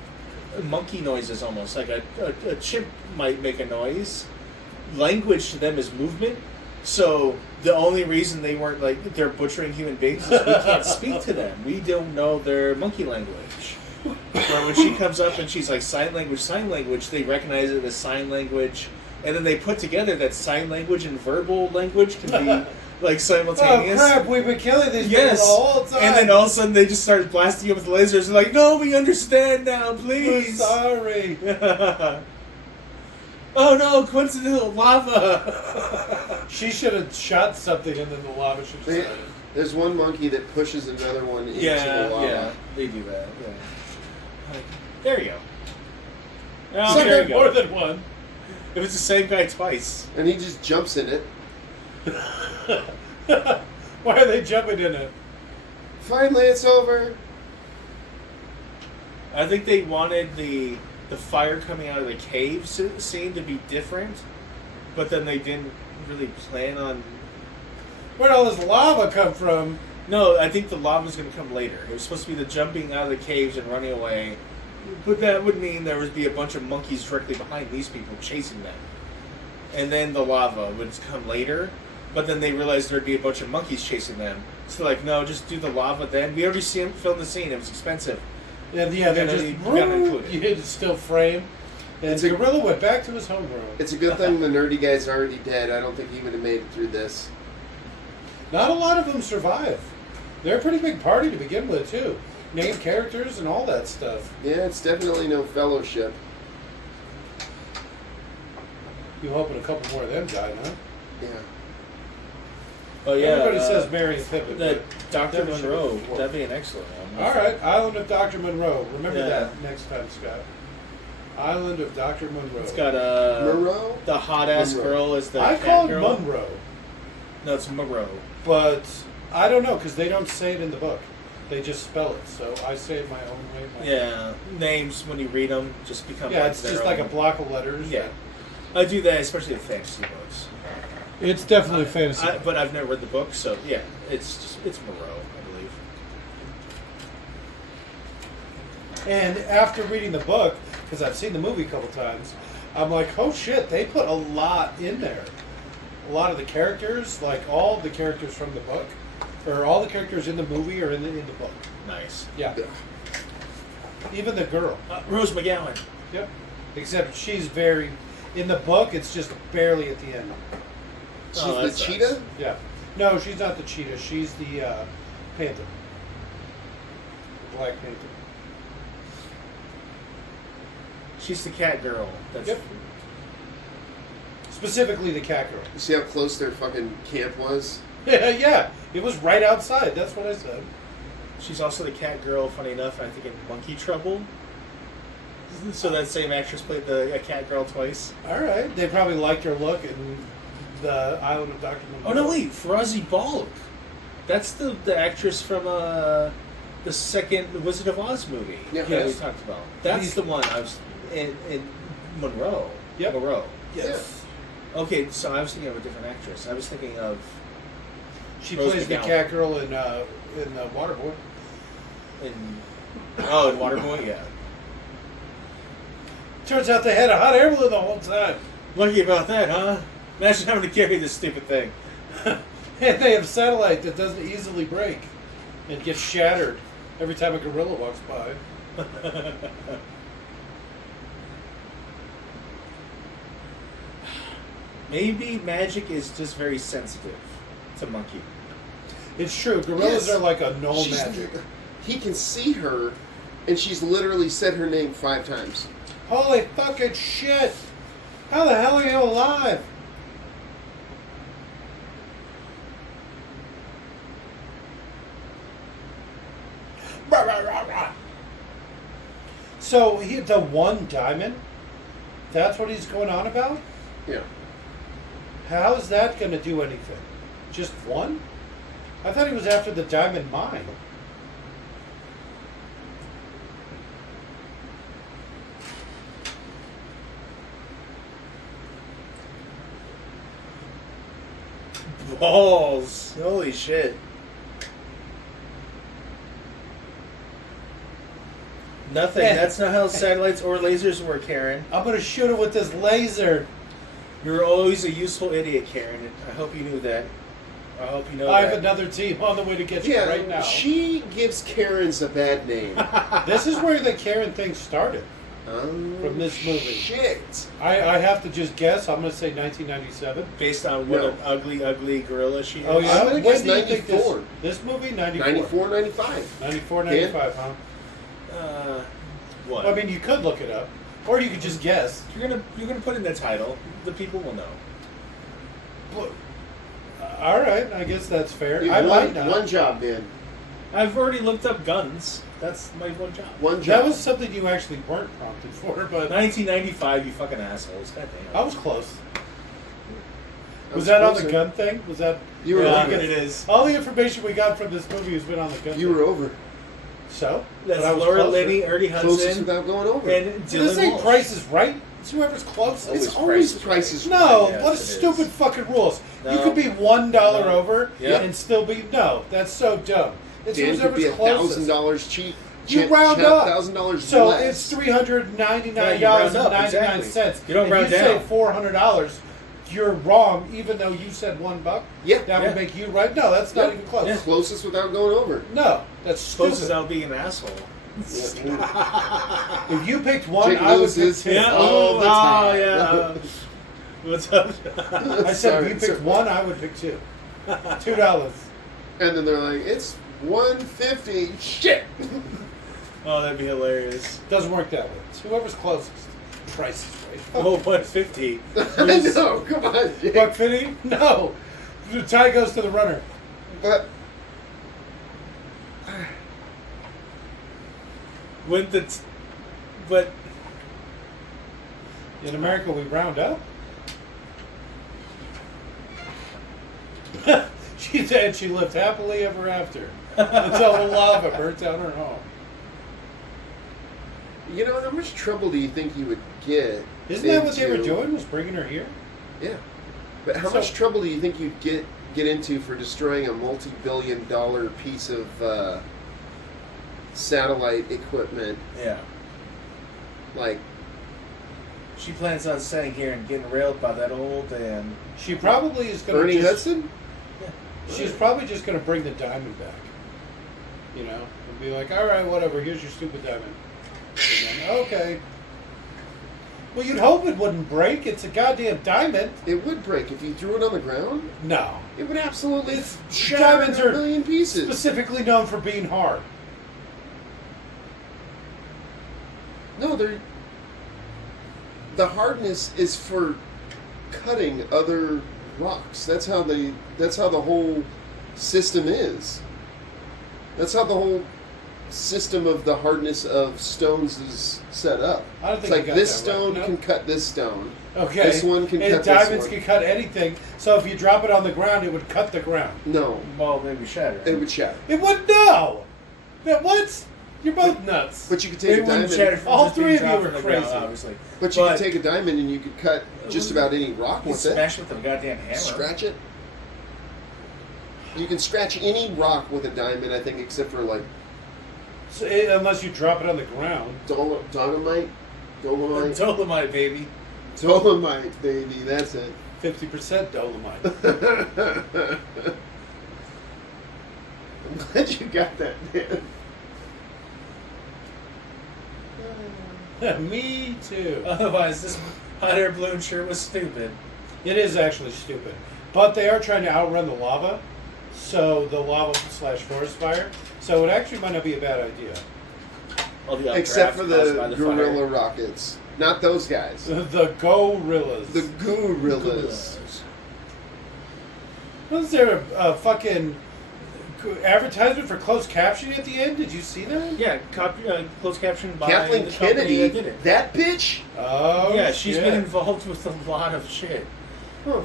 monkey noises almost. Like a chimp might make a noise. Language to them is movement. So the only reason they weren't like they're butchering human beings is we can't speak to them. We don't know their monkey language. Or when she comes up and she's like sign language, they recognize it as sign language, and then they put together that sign language and verbal language can be like oh simultaneous. crap, we've been killing these Yes, people the whole time. and then all of a sudden they just started blasting you with lasers. They're like, "No, we understand now, We're please." sorry. Oh no, coincidental lava. She should have shot something and then the lava should have They, started. There's one monkey that pushes another one into the Yeah, lava. yeah, they do that. Yeah. Like, there you go. Oh, Second, there you go. more than one. It was the same guy twice. And he just jumps in it. Why are they jumping in it? Finally, it's over. I think they wanted the fire coming out of the cave scene to be different, but then they didn't really plan on. Where'd all this lava come from? No, I think the lava was going to come later. It was supposed to be the jumping out of the caves and running away, but that would mean there would be a bunch of monkeys directly behind these people chasing them, and then the lava would come later. But then they realized there'd be a bunch of monkeys chasing them, so like, no, just do the lava then. We already filmed the scene. It was expensive. Yeah, they're just you gotta include it. you had to still frame. And Gorilla went back to his homegrown. It's a good thing the nerdy guy's already dead. I don't think he would have made it through this. Not a lot of them survive. They're a pretty big party to begin with, too. Named characters and all that stuff. Yeah, it's definitely no fellowship. You hoping a couple more of them died, huh? Yeah. Oh yeah. Everybody says Mary and Pippin. That but Dr. never should've Monroe. been before. That'd be an excellent one. All right, Island of Dr. Monroe. Remember Yeah. that next time, Scott. Island of Dr. Monroe. It's got Moreau? the hot ass Monroe. girl is the I cat call it girl. Monroe, No, it's Monroe. but I don't know because they don't say it in the book. They just spell it, so I say it my own way. Yeah, names when you read them just become. Yeah, like it's their just like a own. block of letters. Yeah, I do that, especially with fantasy books. It's definitely fantasy. But I've never read the book, so yeah, it's Monroe, I believe. And after reading the book, because I've seen the movie a couple times, I'm like, oh shit, they put a lot in there. A lot of the characters, like all the characters from the book, or all the characters in the movie are in the book. Nice. Yeah. Even the girl. Rose McGowan. Yep. Except she's very, in the book, it's just barely at the end. She's Oh, the that cheetah? sucks. Yeah. No, she's not the cheetah. She's the panther. Black Panther. She's the cat girl. That's Yep. Specifically the cat girl. You see how close their fucking camp was? Yeah, it was right outside. That's what I said. She's also the cat girl. Funny enough, I think in Monkey Trouble. So that same actress played the cat girl twice. All right. They probably liked her look in the Island of Dr. Monroe. Oh no, wait, Frazzy Balk. That's the actress from the second Wizard of Oz movie. Yeah. that Yes. we talked about. That's He's- the one I was in Monroe. Yep. Monroe. Yes. Okay, so I was thinking of a different actress. I was thinking of She Rose plays the McGowan. cat girl in the Waterboy. in Waterboy. Yeah. Turns out they had a hot air balloon the whole time. Lucky about that, huh? Imagine having to carry this stupid thing. And they have a satellite that doesn't easily break and gets shattered every time a gorilla walks by. Maybe magic is just very sensitive to Monkey. It's true. Gorillas Yes. are like a no She's- magic. He can see her, and she's literally said her name 5 times. Holy fucking shit! How the hell are you alive? So the one diamond, that's what he's going on about? Yeah. How's that going to do anything? Just one? I thought he was after the diamond mine. Balls! Holy shit. Nothing. Yeah. That's not how satellites or lasers work, Karen. I'm going to shoot it with this laser. You're always a useful idiot, Karen. I hope you knew that. I hope you know I that. have another team on the way to get you Yeah, right now. she gives Karen's a bad name. This is where the Karen thing started. From this movie. Shit. I have to just guess. I'm going to say 1997. Based on what No. an ugly, ugly gorilla she is. Oh, yeah? I'm gonna guess When do you think 94. This movie? 94. 94, 95. 94, 95, huh? What? Well, I mean, you could look it up. Or you could just guess. You're gonna put in the title. The people will know. But, All right, I guess that's fair. Dude, I might not. one job, man. I've already looked up guns. That's my one job. One job. That was something you actually weren't prompted for, but 1995, you fucking assholes. God damn. I was close. I Was that on the closer. gun thing? Was that You were Yeah, over. it is. all the information we got from this movie has been on the gun? You thing. were over. So That's but I was Laura closer. Linney, Ernie Closest Hudson, without going over. and So this Dylan ain't Walsh. Price is Right. It's whoever's closest. Always It's always Price is prices. No, Yes, what a it stupid is. fucking rules. You No. could be $1 No. over Yeah. and still be no. That's so dumb. It's Dan could be whoever's closest. $1,000 cheap. You round up. $1,000 So less. it's $399.99. Yeah, you round up, exactly. You don't and round you down. say $400. You're wrong, even though you said $1. Yeah. That Yeah. would make you right. No, that's not Yeah. even close. Yeah. Closest without going over. No, that's stupid. Closest out being an asshole. Yeah. If you picked one, Jake I would pick loses. two. Yeah. all the time. yeah. What's up? I said Sorry, if you picked sorry. one, I would pick two. $2. And then they're like, it's $150. Shit. Oh, that'd be hilarious. Doesn't work that way. It's whoever's closest. Price is Right. Oh, 150. I know. Come on, Jake. $150? No. The tie goes to the runner. But When the, but In America, we round up. She said she lived happily ever after until the lava burnt down her home. you know, how much trouble do you think you would get? Isn't that what they were into- doing? Was bringing her here? Yeah. But how So- much trouble do you think you'd get into for destroying a multi-billion-dollar piece of satellite equipment? yeah, Like, she plans on staying here and getting railed by that old and She probably is going to. Ernie Hudson? She's probably just going to bring the diamond back. You know, and be like, all right, whatever. Here's your stupid diamond. And then, okay. Well, you'd hope it wouldn't break. It's a goddamn diamond. It would break if you threw it on the ground. No. It would absolutely It's- shatter diamonds in a are million pieces. Specifically known for being hard. No, they're the hardness is for cutting other rocks. That's how the whole system is. That's how the whole system of the hardness of stones is set up. I don't It's think like you got this that right. stone No. can cut this stone. Okay. This one can and cut this diamonds one. can cut anything. So if you drop it on the ground, it would cut the ground. No, well, maybe shatter. it would shatter. It would no. What? You're both nuts. But you could take It a wouldn't diamond. shatter from All just three being of you dropped are on the ground, crazy. obviously. But you could take a diamond and you could cut just about any rock You with it. smash it with a goddamn hammer. Scratch it. You can scratch any rock with a diamond, I think, except for like So, unless you drop it on the ground. dolomite, Dolomite, baby. dolomite, baby. That's it. 50% dolomite. I'm glad you got that, man. Me too. Otherwise, this hot air balloon shirt was stupid. It is actually stupid. But they are trying to outrun the lava. So the lava/forest fire. So it actually might not be a bad idea. All the Except updraft for caused by the fire. gorilla rockets. Not those guys. The gorillas. The gorillas. Was there a fucking advertisement for closed captioning at the end? Did you see that? Yeah, closed caption by Kathleen the company Kennedy, that did it. that bitch? Oh, Yeah, she's shit. been involved with a lot of shit.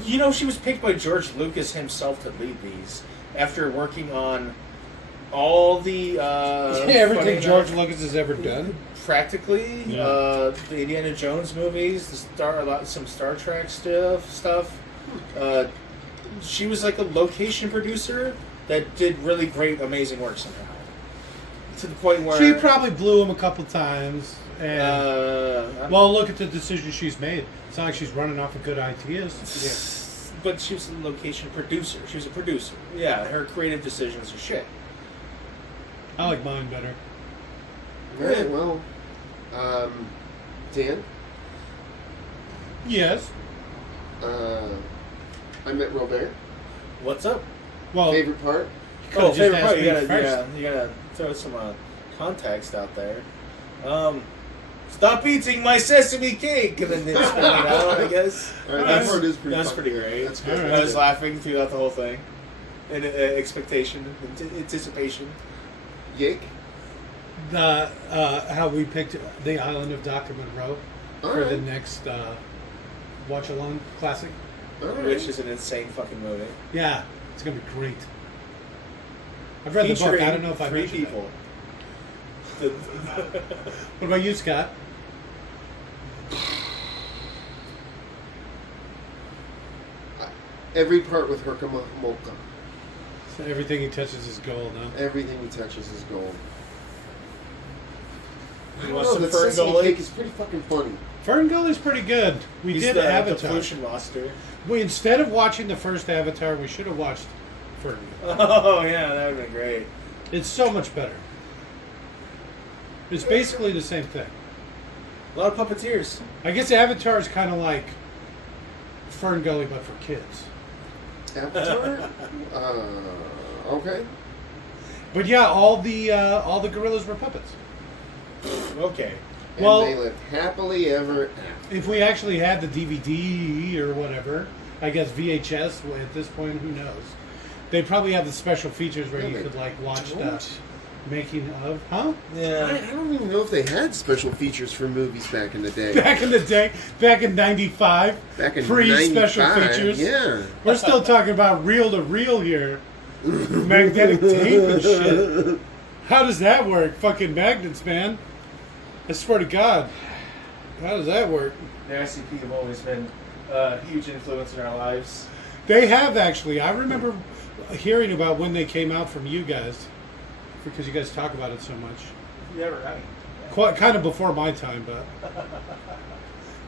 You know, she was picked by George Lucas himself to lead these after working on all the everything funny George enough, Lucas has ever done. practically Yeah. the Indiana Jones movies, some Star Trek stuff. She was like a location producer that did really great, amazing work somehow. To the point where She probably blew him a couple times. And well, look at the decisions she's made. It's not like she's running off of good ideas. but she was a location producer. She was a producer. Yeah, her creative decisions are shit. I like mine better. Right, well, Dan, Yes. I met Robert. What's up? Well, Favorite part? could've just favorite asked part. me You gotta, first. you gotta throw some context out there. Stop eating my sesame cake! And then they spit it out, I guess. All right, Alright. that part is pretty. That's fucking- pretty great. That's good. Alright. I was laughing throughout the whole thing. In expectation, anticipation. Yake. How we picked the island of Dr. Monroe All for the right. next watch along classic. All right. Which is an insane fucking movie. Yeah, it's gonna be great. I've read the book. I don't know if I three mentioned people. that. What about you, Scott? Every part with Herkimer Molka. So everything he touches is gold, huh? Everything he touches is gold. I You don't want know, some that Fern sesame Gully? cake is pretty fucking funny. Fern Gully's pretty good. We He's did the Avatar. pollution monster. We instead of watching the first Avatar, we should have watched Fern Gully. Oh yeah, that would have been great. It's so much better. It's basically the same thing. A lot of puppeteers. I guess Avatar is kind of like Fern Gully, but for kids. Avatar? Okay. But yeah, all the gorillas were puppets. Okay. And Well- they lived happily ever after. If we actually had the DVD or whatever, I guess VHS at this point, who knows? They probably have the special features where Yeah, you they could like watch the don't. making of, huh? I don't even know if they had special features for movies back in the day. Back in the day, back in '95, Back in pre-special 95, features. Yeah. We're still talking about reel to reel here, magnetic tape and shit. How does that work? Fucking magnets, man. I swear to God. How does that work? The ICP have always been a huge influence in our lives. They have actually. I remember hearing about when they came out from you guys, because you guys talk about it so much. Yeah, right. Quite kind of before my time, but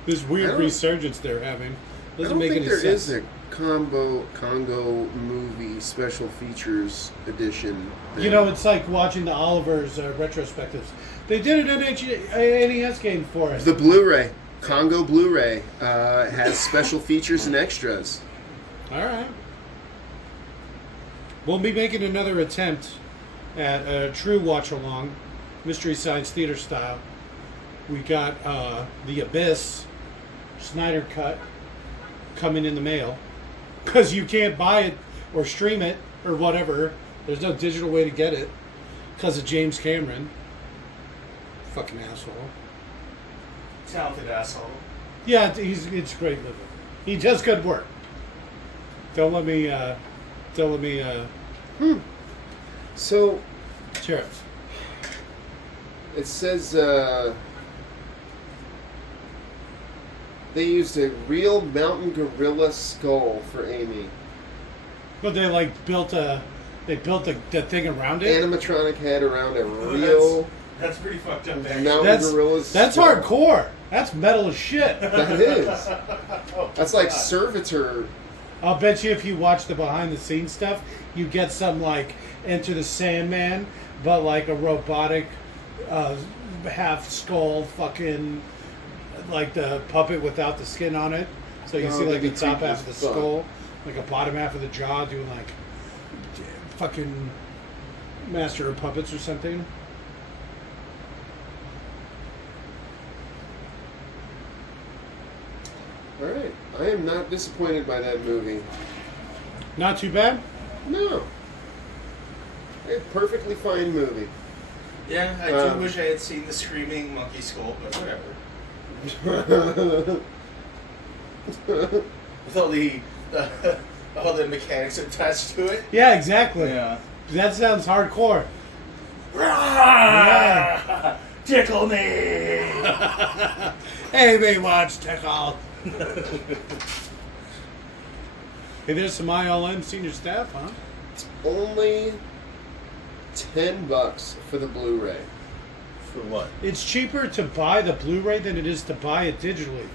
this I weird don't- resurgence they're having I doesn't don't make think any there sense. is a Congo movie special features edition. You know, it's like watching the Oliver's retrospectives. They did an NES game for us. The Blu-ray, Congo Blu-ray, has special features and extras. All right. We'll be making another attempt at a true watch-along, Mystery Science Theater style. We got The Abyss, Snyder Cut, coming in the mail. Because you can't buy it or stream it or whatever. There's no digital way to get it. Because of James Cameron. Fucking asshole. Talented asshole. Yeah, it's great living. He does good work. Don't let me So share it. it says they used a real mountain gorilla skull for Amy. But they like built the thing around it. Animatronic head around a real That's pretty fucked up, actually. mountain gorilla's That's skull. hardcore. That's metal as shit. That is. That's like servitor. I'll bet you if you watch the behind the scenes stuff, you get some like Enter the Sandman, but like a robotic half skull fucking like the puppet without the skin on it. So you Oh, see like that'd the be top creepy half of the as fuck. skull, like a bottom half of the jaw doing like fucking Master of Puppets or something. All right, I am not disappointed by that movie. Not too bad. No, a perfectly fine movie. Yeah, I do wish I had seen the screaming monkey skull, but whatever. With all the mechanics attached to it. Yeah, exactly. Yeah. That sounds hardcore. Tickle me! Hey, Baywatch, tickle. Hey, there's some ILM senior staff, huh? Only $10 for the Blu-ray. For what? It's cheaper to buy the Blu-ray than it is to buy it digitally.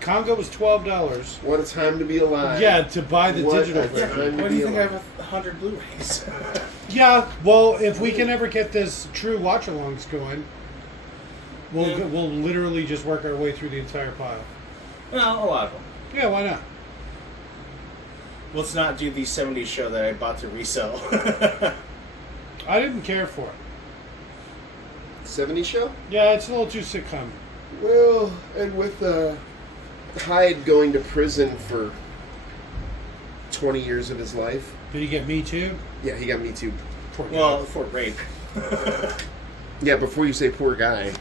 Congo was $12. What a time to be alive. Yeah, to buy the What digital a version. time. Why do you think I have 100 Blu-rays? Yeah, well, if we can ever get this true watch-alongs going, we'll literally just work our way through the entire pile. Well, a lot of them. Yeah, why not? Let's not do the 70s show that I bought to resell. I didn't care for it. 70 show? Yeah, it's a little too sitcom. Well, and with Hyde going to prison for 20 years of his life. Did he get Me Too? Yeah, he got Me Too. Poor guy. Well, for rape. Yeah, before you say poor guy.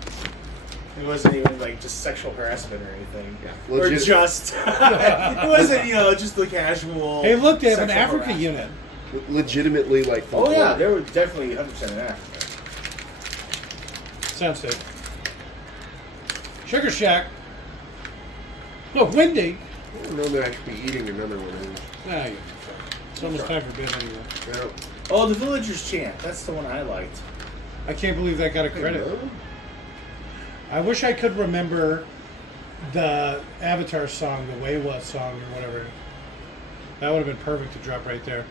It wasn't even like just sexual harassment or anything. Yeah. Or just it wasn't, just the casual. Hey, look, they have an sexual Africa harassment. unit. Legitimately, like, Oh yeah, folklore. they were definitely 100% in Africa. Sounds safe. Sugar Shack. Look, Wendy. I don't know that I could be eating another one. Ah, yeah. It's almost time for bed anyway. Yeah. Oh, the Villagers Chant. That's the one I liked. I can't believe that got a credit. No. I wish I could remember the Avatar song, the Weiwa song, or whatever. That would have been perfect to drop right there.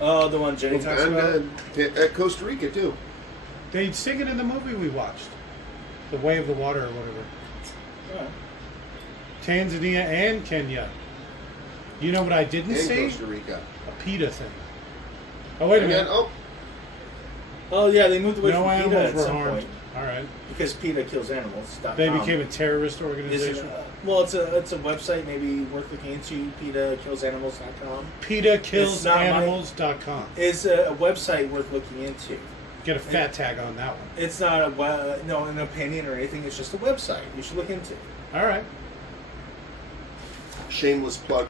Oh, the one Jenny talks about? At Costa Rica, too. They sing it in the movie we watched, The Way of the Water, or whatever. Oh. Tanzania and Kenya. You know what I didn't And see? Costa Rica. A PETA thing. Oh, wait a minute. Oh, yeah, they moved away No from PETA animals at were some harmed. point. All right. Because PETA kills animals. They became a terrorist organization. Well, it's a website maybe worth looking into. PETAkillsAnimals.com. PETAkillsAnimals.com. It's a website worth looking into. Get a fat tag on that one. It's not an opinion or anything. It's just a website you should look into. All right. Shameless plug.